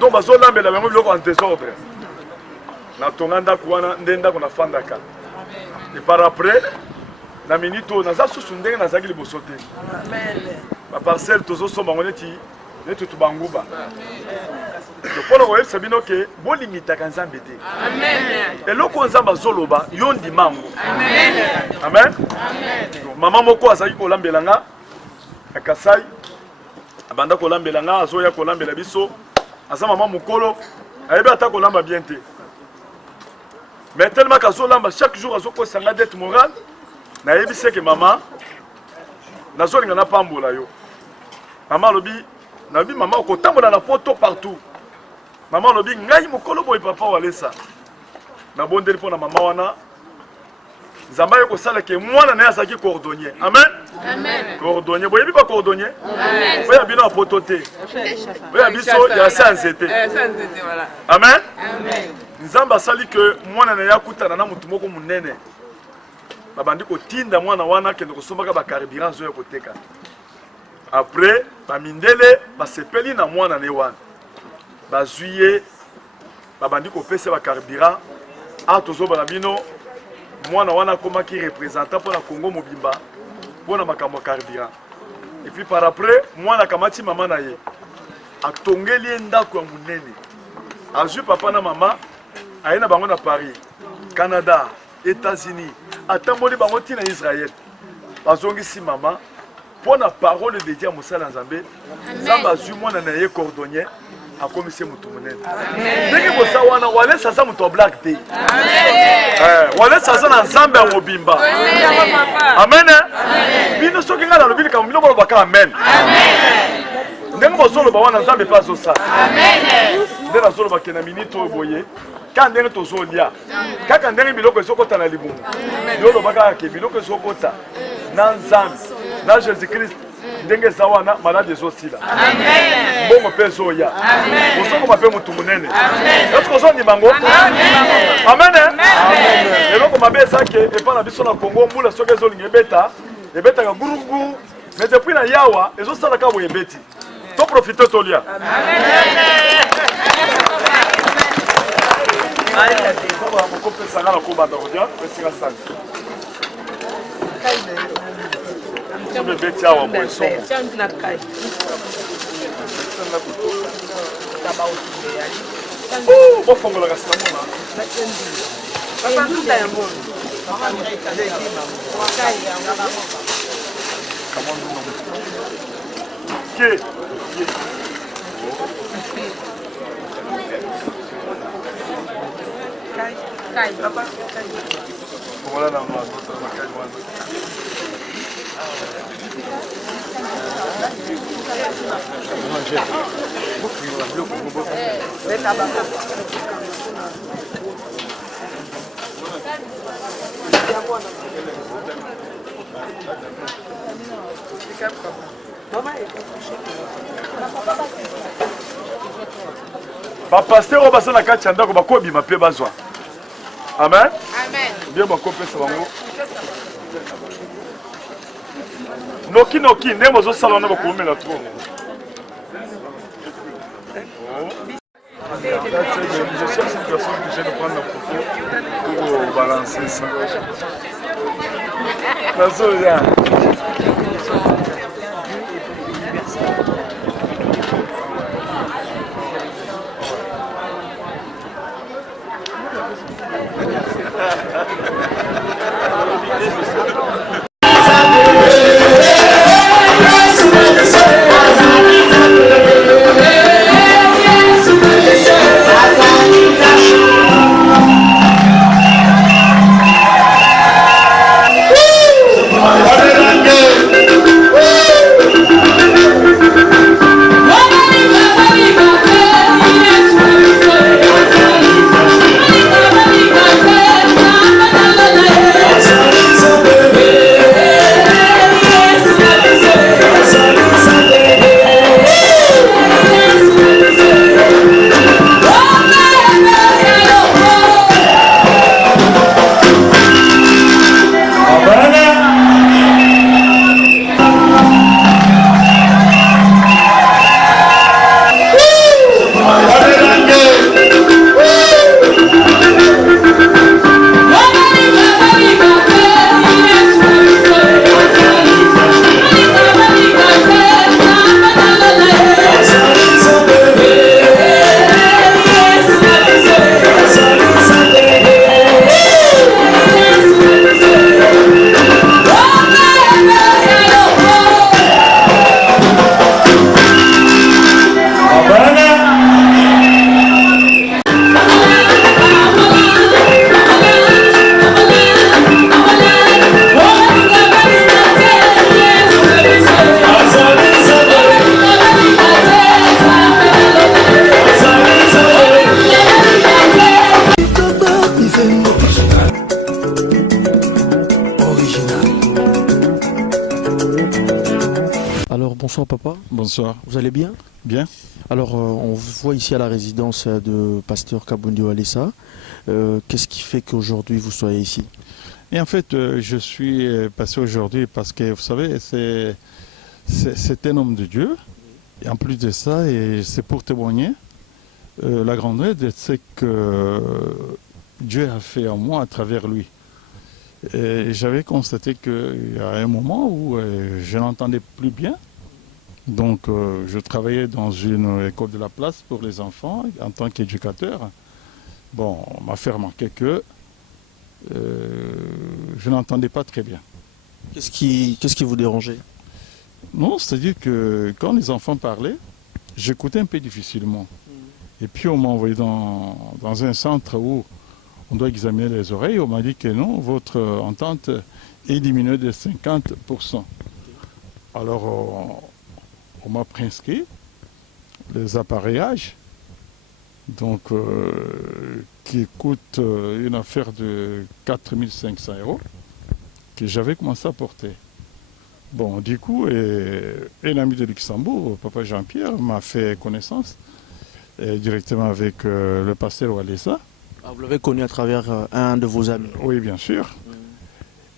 donc bazolambela bango biloko en désordre na tonga ndako wana nde ndako na fandaka et par après na minito naza susu ndenge nazaki liboso te. Amen. Ba parcelle tozosomba ngo neti tubanguba. Topona koyebisa bino ke bolimitaka Nzambe te. Amen. Eloko Nzambe azoloba yo ndimango. Amen. Amen. Amen. Mama moko azaki kolambela nga na Kasai abanda kolambela nga azoya kolambela biso aza mama mokolo ayebi ata kolamba bien te. Mais tellement qu'azolamba chaque jour azokosanga dette morale. Na yebise ke mama nazolinga na pambola yo. Mama lobi mama okotambola na poto partout. Mama lobi ngai mokolo boy papa walesa. Na bondeli pona mama wana. Nzamba yo kosala ke mwana na azaki cordonnier. Amen. Amen. Cordonnier boyebi ba cordonnier. Amen. Oya bino poto te. Oya biso ya sanzete. Sanzete voilà. Amen. Amen. Nzamba sali ke mwana na yakutana na mutu moko munene. Babandi kotinda mwana wana kende kosombaka ba carburant zo ya koteka. Après bamindele basepeli na mwana ne wana. Bazuye babandi kopesa ba carburant a tozoba na bino mwana wana komaki représentant pour la Congo mobimba pour na makambo carburant. Et puis par après mwana kamati mama na ye atongeli ndako ya munene. Azu papa na mama ayena bango na Paris, Canada, États-Unis, atamboli bango tina Israël. Bazongisi mama pour la parole de Dieu mosala nzambe nzambe azwi mwana na ye cordonnier akomisi mutu munene ndenge bosa wana wale sasa mutu wa black day wale sasa na nzambe ya mobimba amen bino soki nga nalobi likambo bino bolobaka amen ndenge bozoloba wana nzambe mpe azosala nde nazolobake na minute oyo boye ka ndenge tozolia kaka ndenge biloko ezokota na libumu yoloba kaka ke biloko ezokota na nzambe na jésus christ ndenge eza wana maladi ezosila mbongo mpe ezoya ozokoma mpe mutu munene eske ozondima ngo amen eloko mabe ezake epa na biso na kongo mbula soki ezolinga ebetaka guruguru mais depuis na yawa ezosalaka boye ebeti toprofite tolia mokopesanga na kobanda kodia esinga sali bebeti awa boye somo bofongolaka sinamona ke voilà na bapaster oyo baza na kati ya ndako bakobima mpe bazwa amen bien bakopesa bango noki ndenge bozosala wana bakomela tro je cherche une personne que je vais prendre la photo pour balancer ça. Nazoya. Bonsoir papa. Bonsoir. Vous allez bien? Bien. Alors on vous voit ici à la résidence de Pasteur Kabundi Walesa. Qu'est-ce qui fait qu'aujourd'hui vous soyez ici? Et en fait, je suis passé aujourd'hui parce que vous savez, c'est un homme de Dieu. Et en plus de ça, et c'est pour témoigner la grandeur de ce que Dieu a fait en moi à travers lui. Et j'avais constaté qu'il y a un moment où je n'entendais plus bien. Donc je travaillais dans une école de la place pour les enfants en tant qu'éducateur. Bon, on m'a fait remarquer que je n'entendais pas très bien. Qu'est-ce qui vous dérangeait? Non, c'est-à-dire que quand les enfants parlaient, j'écoutais un peu difficilement. Et puis on m'a envoyé dans un centre où on doit examiner les oreilles. On m'a dit que non, votre entente est diminuée de 50%. Alors on m'a prescrit les appareillages, donc qui coûtent une affaire de 4 500 € que j'avais commencé à porter. Bon, du coup, un ami de Luxembourg, papa Jean-Pierre, m'a fait connaissance directement avec le pasteur Walesa. Ah, vous l'avez connu à travers un de vos amis? Oui, bien sûr.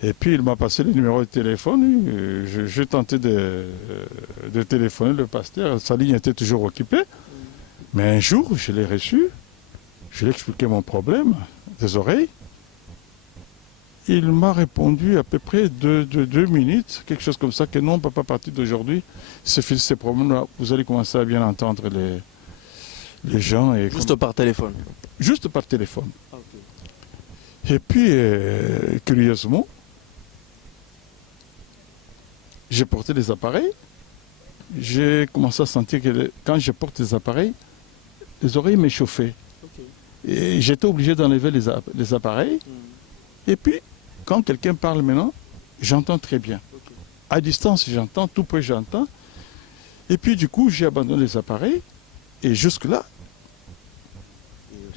Et puis il m'a passé le numéro de téléphone. J'ai tenté de téléphoner le pasteur. Sa ligne était toujours occupée. Mais un jour, je l'ai reçu. Je lui ai expliqué mon problème des oreilles. Il m'a répondu à peu près de 2 minutes, quelque chose comme ça, que non, papa, à partir d'aujourd'hui, ces problèmes-là, vous allez commencer à bien entendre les gens. Et Juste par téléphone? Juste par téléphone. Ah, okay. Et puis, curieusement, j'ai porté des appareils. J'ai commencé à sentir que quand je porte des appareils, les oreilles m'échauffaient. Okay. Et j'étais obligé d'enlever les appareils. Et puis, quand quelqu'un parle maintenant, j'entends très bien. Okay. À distance, j'entends, tout près, j'entends. Et puis, du coup, j'ai abandonné les appareils. Et jusque-là...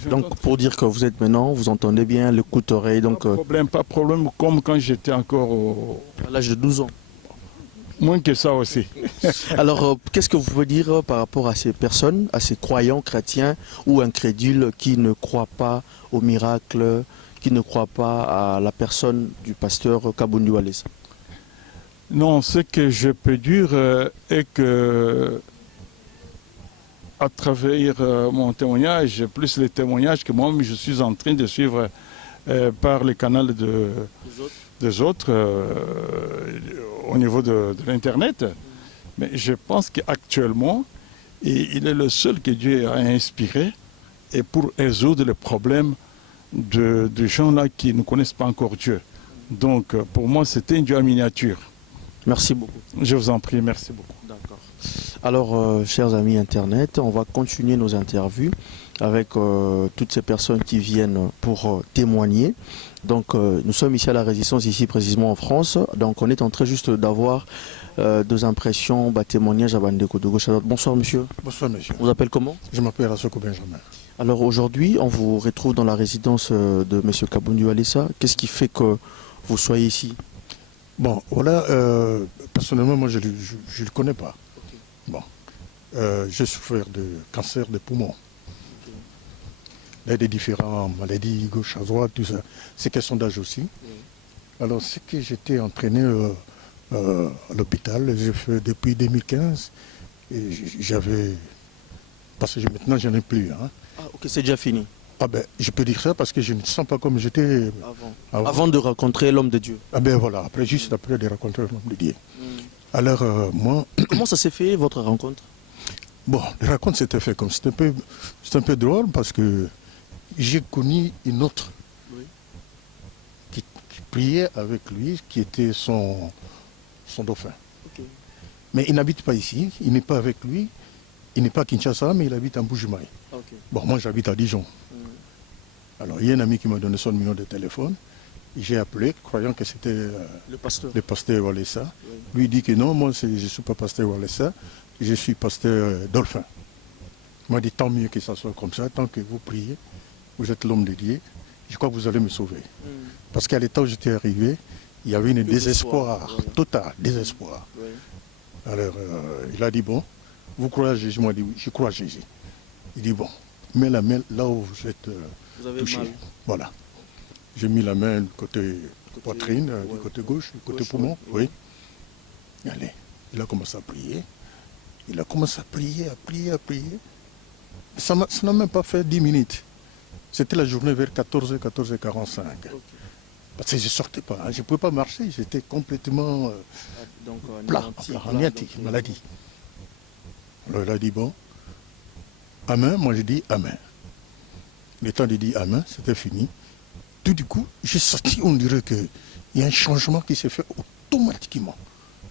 Donc, pour dire que vous êtes maintenant, vous entendez bien le coup d'oreille. Donc, pas de problème, comme quand j'étais encore à l'âge de 12 ans. Moins que ça aussi. Alors, qu'est-ce que vous pouvez dire par rapport à ces personnes, à ces croyants chrétiens ou incrédules qui ne croient pas au miracle, qui ne croient pas à la personne du pasteur Kaboundou Walesa? Non, ce que je peux dire est que à travers mon témoignage, plus les témoignages que moi je suis en train de suivre par le canal des autres au niveau de l'Internet, mais je pense qu'actuellement, il est le seul que Dieu a inspiré et pour résoudre les problèmes de gens là qui ne connaissent pas encore Dieu. Donc pour moi, c'était un Dieu en miniature. Merci beaucoup. Je vous en prie, merci beaucoup. D'accord. Alors, chers amis Internet, on va continuer nos interviews avec toutes ces personnes qui viennent pour témoigner. Donc, nous sommes ici à la Résistance, ici précisément en France. Donc, on est en train juste d'avoir deux impressions, témoignages à Bandeko de gauche à droite. Bonsoir, monsieur. Bonsoir, monsieur. Vous appelez comment? Je m'appelle Assoko Benjamin. Alors, aujourd'hui, on vous retrouve dans la résidence de monsieur Kaboundou Walesa. Qu'est-ce qui fait que vous soyez ici? Bon, voilà, personnellement, moi, je ne le connais pas. Okay. Bon, j'ai souffert de cancer des poumons. Okay. Là, des différentes maladies, gauche à droite, tout ça. C'est question d'âge aussi. Oui. Alors, c'est que j'étais entraîné à l'hôpital, j'ai fait depuis 2015. Et j'avais... Parce que maintenant, j'en ai plus. Hein. Ah, ok, c'est déjà fini. Ah ben, je peux dire ça parce que je ne sens pas comme j'étais avant de rencontrer l'homme de Dieu. Ah ben voilà, juste après de rencontrer l'homme de Dieu. Alors moi... Comment ça s'est fait votre rencontre? Bon, la rencontre s'était fait comme... C'est un peu drôle parce que j'ai connu une autre qui priait avec lui, qui était son dauphin. Okay. Mais il n'habite pas ici, il n'est pas avec lui, il n'est pas à Kinshasa, mais il habite en Bujumaï. Okay. Bon, moi j'habite à Dijon. Alors, il y a un ami qui m'a donné son numéro de téléphone. J'ai appelé, croyant que c'était le pasteur Walesa. Oui. Lui dit que non, moi je ne suis pas pasteur Walesa, je suis pasteur Dolphin. Il m'a dit tant mieux que ça soit comme ça, tant que vous priez, vous êtes l'homme de Dieu, je crois que vous allez me sauver. Parce qu'à l'état où j'étais arrivé, il y avait un désespoir, total, désespoir. Oui. Alors, il a dit bon, vous croyez à Jésus? Moi, je dis oui, je crois à Jésus. Il dit bon, mets la main là où vous êtes touché. Mal. Voilà. J'ai mis la main du côté poitrine, du côté gauche, du côté poumon. Oui. Allez, il a commencé à prier. Il a commencé à prier, à prier. Ça n'a même pas fait 10 minutes. C'était la journée vers 14h, 14h45. Okay. Parce que je ne sortais pas, hein. Je ne pouvais pas marcher, j'étais complètement plat, anéanti, maladie. Alors il a dit bon, Amen, moi j'ai dit Amen. Le temps de dire Amen, c'était fini. Tout du coup, j'ai senti, on dirait qu'il y a un changement qui s'est fait automatiquement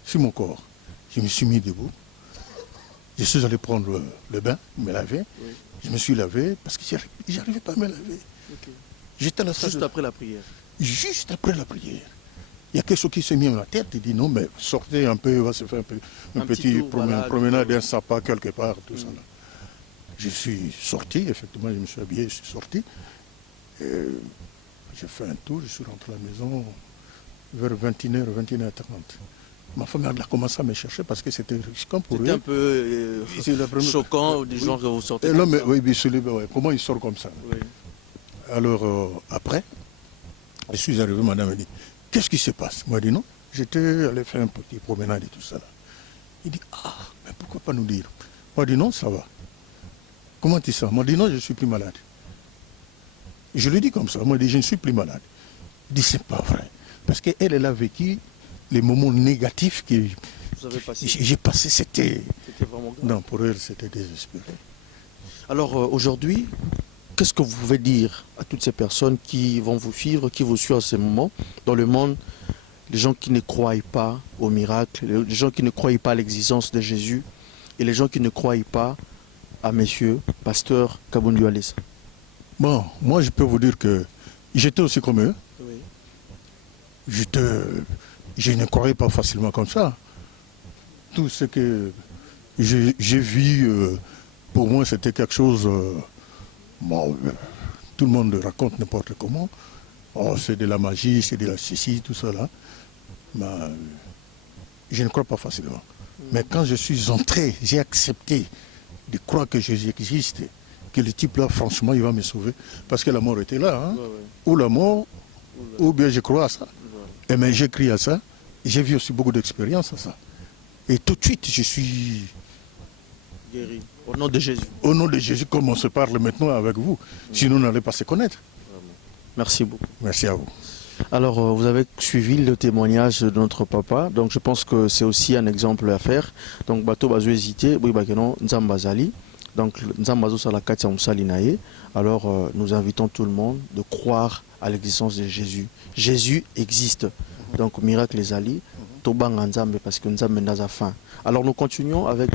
sur mon corps. Je me suis mis debout. Je suis allé prendre le bain, me laver. Oui. Je me suis lavé parce que je n'arrivais pas à me laver. Okay. J'étais à la salle juste après la prière. Juste après la prière. Il y a quelque chose qui s'est mis dans la tête. Il dit non, mais sortez un peu, on va se faire un petit promenade d'un sapin quelque part, tout ça. Là. Je suis sorti, effectivement, je me suis habillé, je suis sorti. J'ai fait un tour, je suis rentré à la maison vers 21h, 21h30. Ma femme a commencé à me chercher parce que c'était risquant pour eux. C'était un peu choquant, des gens que vous sortez comme ça. Oui, comment ils sortent comme ça? Oui. Alors, après, je suis arrivé, madame m'a dit, qu'est-ce qui se passe? Moi, je dit non, j'étais allé faire un petit promenade et tout ça. Là. Il dit, ah, mais pourquoi pas nous dire? Moi, je dit non, ça va. Comment tu sais? Moi, je dit non, je ne suis plus malade. Je lui dis comme ça, moi, je dis, je ne suis plus malade. Il dit, c'est pas vrai. Parce qu'elle, elle a vécu les moments négatifs que j'ai passé, c'était vraiment grave. Non, pour elle, c'était désespéré. Alors aujourd'hui, qu'est-ce que vous pouvez dire à toutes ces personnes qui vont vous suivre, qui vous suivent à ce moment dans le monde, les gens qui ne croient pas au miracle, les gens qui ne croient pas à l'existence de Jésus et les gens qui ne croient pas à Monsieur Pasteur Kabundu Walesa? Bon, moi je peux vous dire que j'étais aussi comme eux. Oui. Je ne croyais pas facilement comme ça. Tout ce que j'ai vu, pour moi, c'était quelque chose... bon, tout le monde raconte n'importe comment. Oh, c'est de la magie, c'est de la ceci, tout ça là. Mais je ne crois pas facilement. Mais quand je suis entré, j'ai accepté de croire que Jésus existe, que le type là, franchement, il va me sauver. Parce que la mort était là. Hein. Ou la mort, ou bien je crois à ça. Et mais j'ai crié à ça. J'ai vu aussi beaucoup d'expérience à ça. Et tout de suite, je suis guéri. Au nom de Jésus. Au nom de Jésus, comme on se parle maintenant avec vous. Sinon, on n'allait pas se connaître. Merci beaucoup. Merci à vous. Alors, vous avez suivi le témoignage de notre papa. Donc, je pense que c'est aussi un exemple à faire. Donc, bateau bazo hésité, oui bakeno nzambazali. Donc, nzambazo salakati amsalinaye. Alors, nous invitons tout le monde de croire à l'existence de Jésus. Jésus existe. Donc, miracle les ali, tobanga nzambe parce que nzambe n'a fin. Alors, nous continuons avec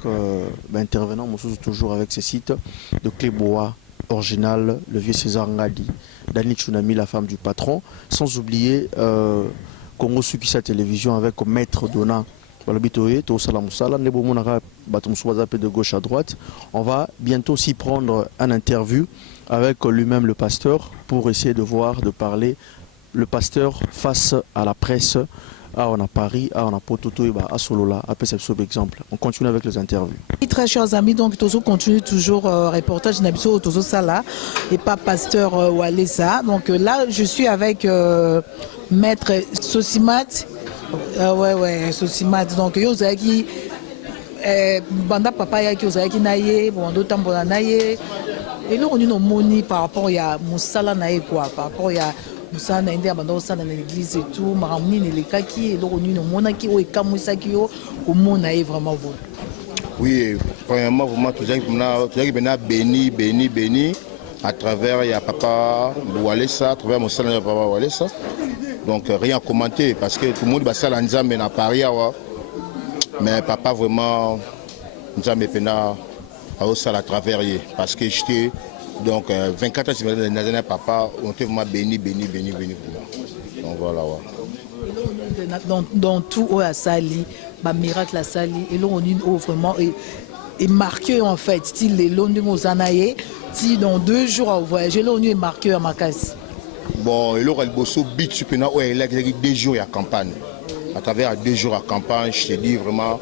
intervenant, toujours avec ce site de Cléboa, original, le vieux César Ngadi, Dani Tsunami, la femme du patron, sans oublier Congo Sukisa Télévision avec Maître Dona. De gauche à droite. On va bientôt aussi prendre un interview avec lui-même le pasteur pour essayer de voir, de parler le pasteur face à la presse. Ah, on a Paris, on a Pototo et à Solola, à Pesepso exemple. On continue avec les interviews. Très chers amis, donc Tozo continue toujours reportage Nabiso Tozo Sala et pas pasteur Walesa. Donc là, je suis avec maître Sosimat. Ouais, Sosimat. Donc Yozaki Banda Papa Yaki Ozaki Naye, Bondo Tambola Naye. Et là, on a moni par rapport à Moussala Naye quoi, par rapport à Moussa Naïndé abandon ça dans l'église et tout, Maramni les kaki et l'on nous monaki ou Kamusaki au monde est vraiment bon. Oui, premièrement vraiment tout ça qui béni à travers il y a papa Walesa, à travers Moussa Naïndé papa Walesa. Donc rien à commenter parce que tout le monde va ça l'anzambe na Paris mais papa vraiment nzambe pena à ça à travers parce que j'étais donc 24 ans, c'est le papa, on était vraiment béni. Donc voilà. Ouais. Dans tout à Sali, miracle à Sali, et là on est vraiment est marqué en fait, style les Londres aux Anaïe, si dans 2 jours à voyager, là on est marqué à Makassi. Bon, et là il bosse au bit supérieur, ouais, il a 2 jours à campagne. À travers 2 jours à campagne, je te dis vraiment,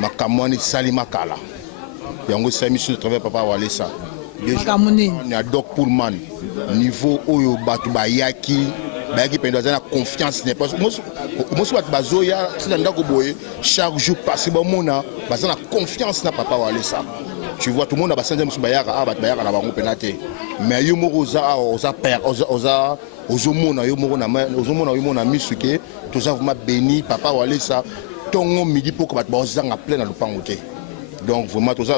ma camone Sali Makala. Il y a un gros mission de travers papa Walesa. On a Doc Pullman niveau oyo batu bayaki pendant la confiance n'est pas moi soit bazoya c'est dans ndako boye chaque jour passer bon mona baza na confiance na papa Walesa. Tu vois tout le monde a basanja musu bayaka batu bayaka na bango penate mais yo moko oza père oza ozomona yo moko na ozomona yo mona misuke toza vraiment béni papa Walesa tongo midi pour que batu bazanga plein na lupango te. Donc vraiment tout ça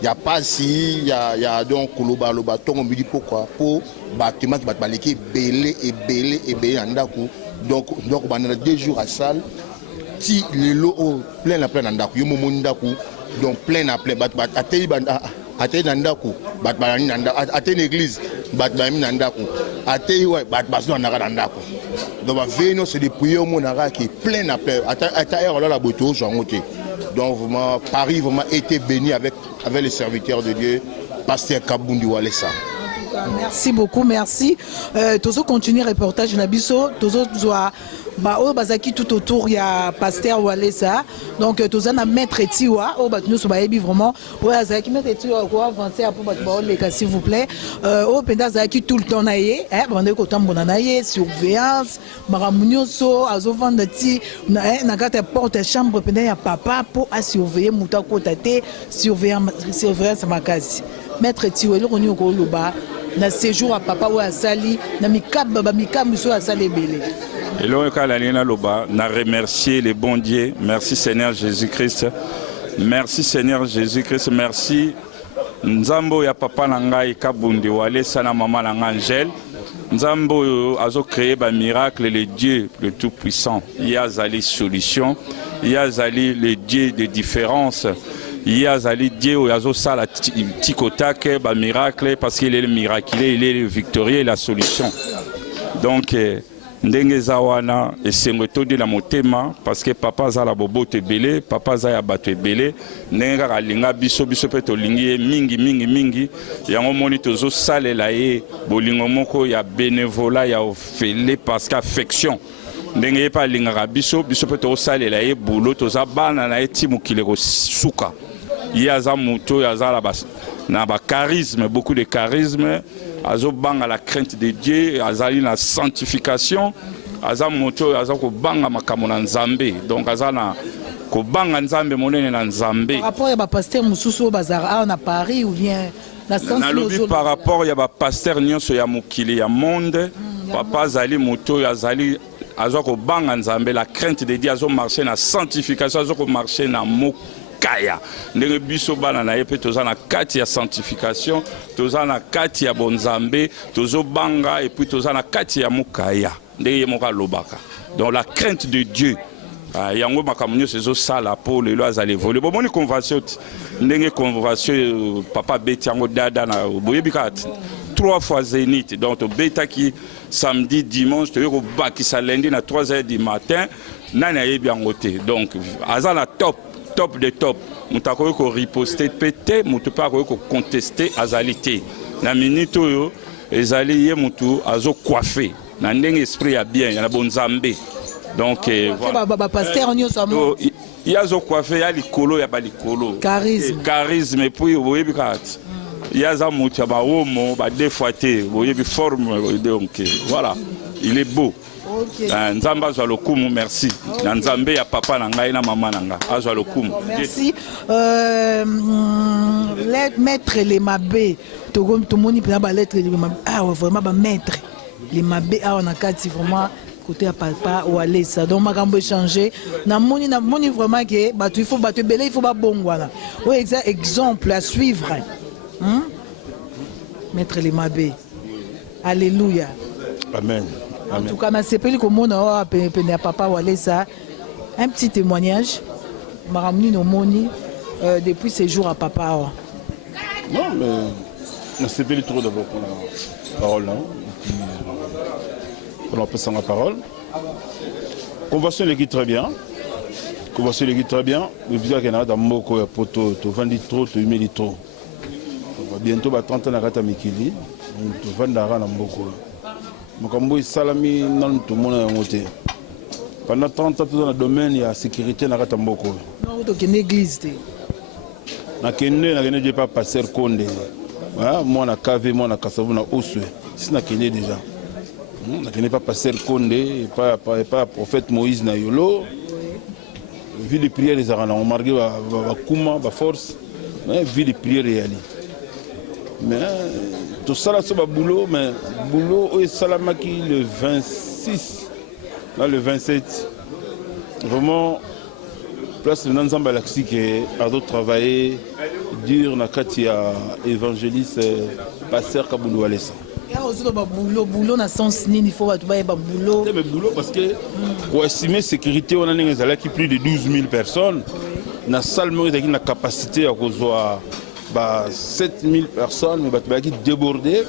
il y a pas si il y a donc loba tongo midi pourquoi pour bâtiment qui va baliki belé et andako donc pendant 2 jours à salle ti lelo o plein na plein na ndako yo momo ndako donc plein na plein bat atei na ndako bat balani na ndako atei na église bat balani na ndako atei ouais bat baso na ndako donc ba veno c'est des prières monara qui plein na plein ata er la boto jangote donc vraiment Paris vraiment été béni avec les serviteurs de Dieu pasteur Kabundi Walesa. Merci beaucoup, merci. Tozo continue reportage na biso, tozo doit o bazaki tout autour il y a pasteur Walesa. Donc tozo na maître Tiwa, o ba nous ba yebi vraiment. O azaki maître Tiwa ko avancer pour ba les cas s'il vous plaît. O penda zaki tout le temps na ye, bande ko tambona na ye surveillance, maramunyoso azo vendre ti na kata porte chambre penda ya papa pour à surveiller muta ko tate surveillance makasi. Maître Tiwa le koni ko loba na séjour à papa ou à sali na mikab so à sali belé. Et là kalalina loba na remercier les bons dieux. Merci Seigneur Jésus-Christ. Merci Seigneur Jésus-Christ. Merci Nzambo ya papa na ngai Kabundi Walesa na maman na Angèle. Nzambo azo créé ba miracle le Dieu le tout puissant. Il y a zali solution, il y a zali le Dieu de différence. Il y a Zali Dieu où yazo sala tikotake ba miracle parce qu'il est le miraculé, il est le victorieux, la solution. Donc ndenge zawana esengoto de la motema parce que papa za la bobote belé, papa za ya bato belé, ndenge ka linga biso peto lingi mingi yango moni tozo salela ye bolingo moko ya bénévolat ya ofele parce qu'affection. Ndenge pa linga biso peto salela ye boulot toza bana na eti mukile ko suka. Il y a un charisme, beaucoup de charisme. Azo bang à la crainte de Dieu, azali la sanctification, azam moto, azako banga makamona nzambe. Donc azana ko banga nzambe monene na nzambe. Par rapport à pasteur Mususu Bazara à Paris ou bien la sensibilité par rapport à pasteur nyonso ya mukili ya monde, papa azali moto, azali azako banga nzambe, la crainte de Dieu, azo marcher na sanctification, azako marcher na mok kaya ndenge biso bana na yepe tozana kati ya sanctification tozana kati ya bonzambe tozo banga et puis tozana kati ya mukaya ndenge moka lobaka donc la crainte de Dieu yango makamunyo sezo sala pour le lois aller voler bon moni convention ndenge convention papa beti yango dada na boyebika 3 fois zénith donc to beta qui samedi dimanche to yoko bakisa lundi na 3h du matin nani ayebi yango te donc azala top de top, mutako ko riposter pété, mutupa ko contester azalité. Na minute yo ezali ye mutu azo coiffer. Na ndenge esprit ya bien, ya bon nzambe. Donc voilà. Pasteur onyo samo. Ya zo coiffer ya likolo ya ba likolo. Charisme et puis vous voyez bikat. Ya za mutu ba homo ba défoité, vous voyez bi forme donc voilà. Il est beau. Nzambe azwa lokumu merci. Na nzambe ya papa na ngai na mama na nga azwa lokumu. Merci. Maître les mabé. Tout moni pena ba lettre les mabé. Ah vraiment ba maître les mabé ah on a kati vraiment côté à papa ou aller ça donc makambo échanger na moni vraiment que il faut battre belé il faut ba bongwana. Oui exemple à suivre. Maître les mabé. Alléluia. Amen. En tout cas, c'est pas comme on a papa Walesa. Un petit témoignage. Maramni no moni depuis ces jours à papa. Non, mais c'est pas trop d'abord pour la parole. On peut sans la parole. Convention l'équipe très bien. Convention l'équipe très bien. Le bizarre qu'il y a dans Moko, poto, tu vendis trop, tu humilies trop. Bientôt, 30 ans à Rata Mikili. Tu vends dans Moko. Mokambo salami nan tout le monde a monté. Pendant 30 ans dans le domaine il y a sécurité na kata mboko. Non to ken église té. Na kenne je pas passer Konde. Voilà, moi na KV moi na Kasavu na Oswe. Si na kenne déjà. Na kenne pas passer Konde pas prophète Moïse na yolo. Vie de prière les arana on marqué ba kuma ba force. Mais vie de prière réalité. Mais tout ça là c'est pas boulot mais boulot est salamaki le 26 là le 27 vraiment place de Nanzamba Laxi qui a d'autres travailler dur na katia évangéliste pasteur Kabundi Walesa boulot na sens nini faut baye ba boulot. Mais boulot parce que pour estimer sécurité on a qui plus de 12 000 personnes. Na salle moi qui na capacité à causer 7 000 personnes mais ba qui débordé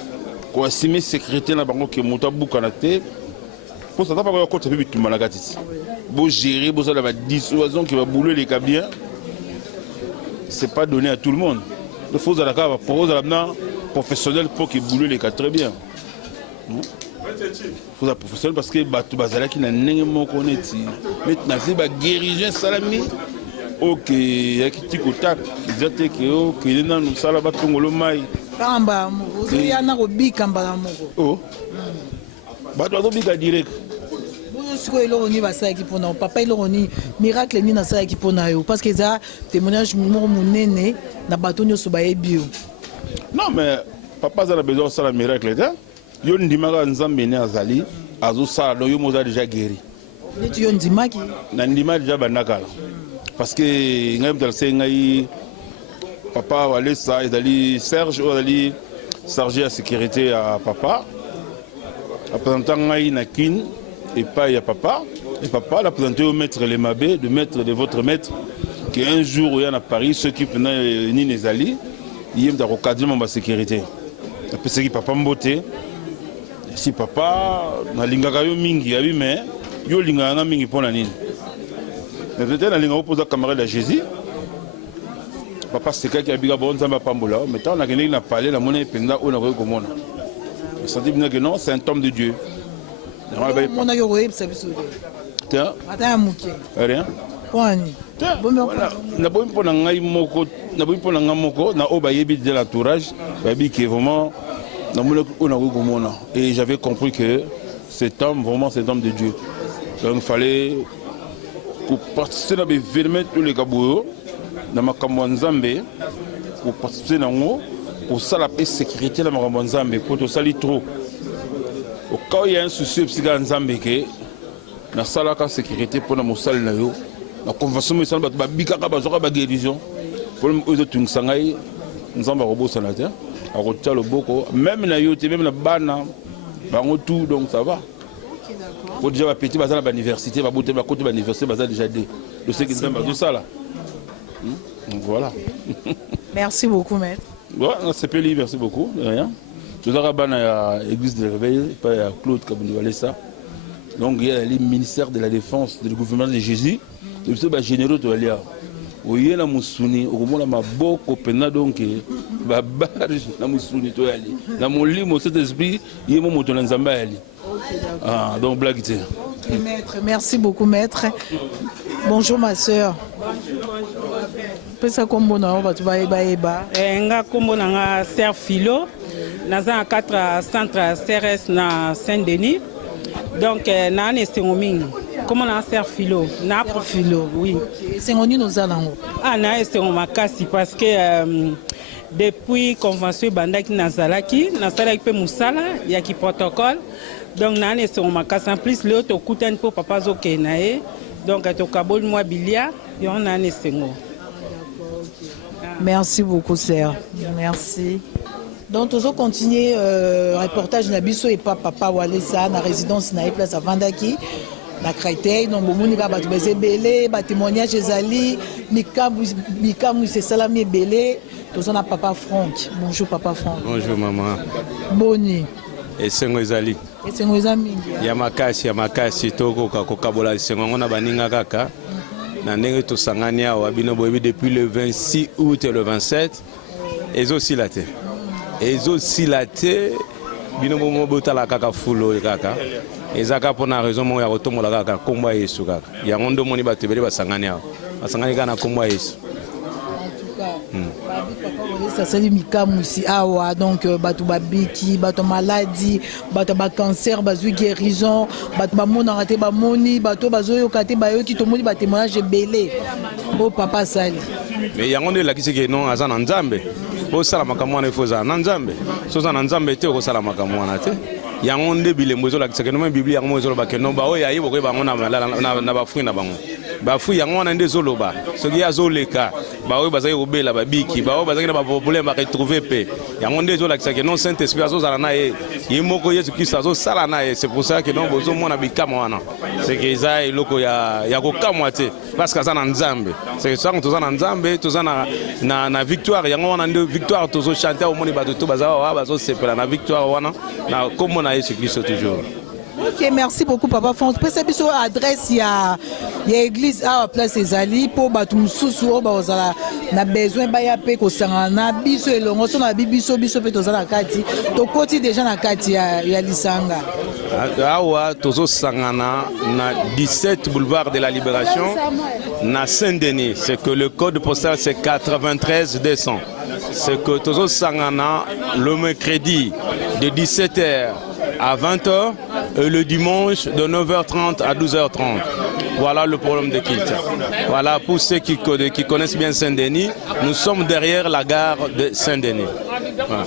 pour estimer sécurité na bango que monta bukanate. Pour ça pas quoi côté bitu malagati. Beau gérer beau ça la dissuasion qui va bouler les cas bien. C'est pas donné à tout le monde. Il faut que la propose à professionnel pour qu'il boule les cas très bien. Il faut un professionnel parce que Batou Bazala qui n'a pas connu. Maintenant, c'est la guérison salami. Ok, il y a qui tic au tac. Il y a qui est dans le salaba tongolo mai. Kamba, il y a un robi kamba moko. Oh. Batou robi ka direct. Siko eloroni basala ki pona papa eloroni miracle ni na sala ki pona yo parce que ça témoignage mo munene na bato nyoso ba ebio. Non mais papa a besoin de ça miracle là. Yo ndimaka nzambe ne azali azo sala do yo moza déjà guéri. Ni tu yo ndimaki na ndima déjà bandaka parce que ngai mtalse ngai papa wale ça ezali Serge ezali chargé à sécurité à papa. Représentant ngai na kin et pas il y a papa. Et papa l'a présenté au maître les Mabé, de maître de votre maître, qui un jour où il y a à Paris, ceux qui venaient ni les alliés, il y a un cadre de sécurité. Après c'est qui papa mboté. Si papa na lingaka yo mingi abi mais yo lingaka mingi pona nini. Mais peut-être na lingaka posa camarade de Jésus. Papa c'est quelqu'un qui a biga bon zamba pambola, mais tant on a gagné na parler la monnaie penda on a vu comment. Ça dit bien que non, c'est un homme de Dieu. Mon a eu ça biso. Tiens. Attends muke. Rien. Kwani. Voilà. Na boy mpona ngai moko, na boy mpona nga moko na oba yebi de l'entourage, babi qui est vraiment na mona on a vu comment. Et j'avais compris que cet homme vraiment c'est un homme de Dieu. Donc il fallait pour participer dans l'événement tous les kabouyo na makambo nzambe pour participer dans ngo pour ça la paix sécurité na makambo nzambe pour to sali trop. Au cas où il y a un souci psychique nzambe que na sala ka sécurité pour na mosali na yo na convention mais ça ba bikaka ba zoka ba guérison pour eux tout nsangai nzamba robosa na terre a rotia le boko même na yo même na bana bango tout donc ça va. Pour déjà petit bazala ba université ba boté ba côté ba université bazala déjà dé le ce qui nzamba tout ça là. Donc voilà. Merci beaucoup maître. Ouais, c'est Peli, merci beaucoup. De rien. Tout ça à l'église de réveil, pas à Claude Kaboundi ça. Donc il y a le ministère de la défense du gouvernement de Jésus. Le ministère généraux de l'Alia. Oui, la Moussouni, au moment où ma boko pena donc ba barge la Moussouni to ali. La mon limo cet esprit, il est mon moto nzamba ali. Ah donc blague c'est. OK maître, merci beaucoup maître. Bonjour ma sœur. Pesa kombo na ba tu ba eba. Nga kombo na nga Sœur Philo. Naza 4 centre CRS na Saint-Denis. Donc na ne sengomingi. Comment na Sœur Philo? Na Philo, oui. Sengoni nos alango. Ah na sengo makasi parce que depuis convention bandaki nazalaki, nasalaki pe musala ya ki protocole. Donc na ne sengo makasi en plus le to kutani po papa zo kenae. Donc to kabol moi bilia, yo na ne sengo. Merci beaucoup sœur. Merci. Donc nous allons continuer reportage na biso et papa Walesa na résidence na place à Vandaki na Créteil donc bomoni ba batu bezebele ba témoignage ezali mikamu c'est salami belé tous on a papa Franck. Bonjour papa Franck. Bonjour maman. Boni. Et sengo ezali. Et sengo ezali. Ya makasi toko kokabola sengo ngona baninga kaka. Na ndenge tosangani awa bino boyebi depuis le 26 août et le 27 ezosilate bino bomo botala kaka fulo kaka ezaka pona raison mo ya kotombola kaka komba Yesu kaka yango ndo moni bato ebele basangani awa basangani kaka na komba Yesu. Ça c'est du mikamu ici awa donc bato babiki bato maladie bato ba cancer bazui guérison bato ba mona raté ba moni bato bazoyo kate bayoki to moni ba témoignage belé o papa sali mais yango ndo lakisi ke non azana nzambe po sala makamwana ifoza na nzambe so za na nzambe te ko sala makamwana te yango nde bilembo zo lakisi ke no Biblia yango zo ba ke no ba o yayi boko bango na ba fruit na bango bafu yango wana nde ezoloba soki azoleka baoyo bazali kobela babiki baoyo bazali na baproblème baretrouve mpe yango nde ezolakisaki non saint esprit azozala na ye ye moko yesu kristo azosala na ye c'est pour ça que donc bozomona bikama wana seke eza eloko ya kokamwa te parce que aza na nzambe c'est sango toza na nzambe toza na victoire yango wana nde victoire tozochante omoni bato to bazala wa bazosepela na victoire wana na kombo na yesu kristo toujours. Ok, merci beaucoup Papa Franck. Pesa biso adresse ya église à place ezali po batu mususu o bazala na besoin ba ya pe ko sangana biso elongo so na biso pe tozala kati to koti déjà na kati ya lisanga. Awa tozo sangana na 17 boulevard de la Libération na Saint-Denis. C'est que le code postal c'est 93 200. C'est que tozo sangana le mercredi de 17h à 20h et le dimanche de 9h30 à 12h30. Voilà le problème de culte. Voilà pour ceux qui connaissent bien Saint-Denis, nous sommes derrière la gare de Saint-Denis. Voilà.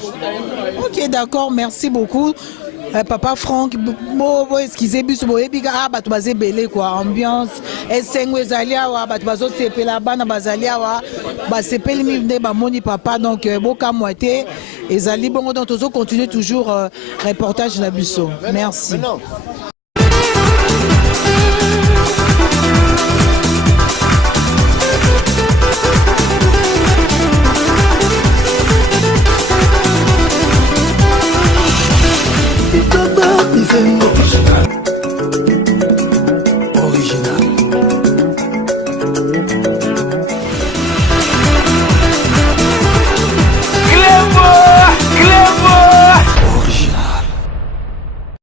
Ok, d'accord, merci beaucoup. Papa Franck, excusez moi, batu bazé belé quoi, ambiance, esengo ezali awa, batu bazo sepela bana bazali awa, ba sepeli mi ba moni papa donc boka moité, ezali bongo donc tozo continuer toujours reportage na biso. Merci.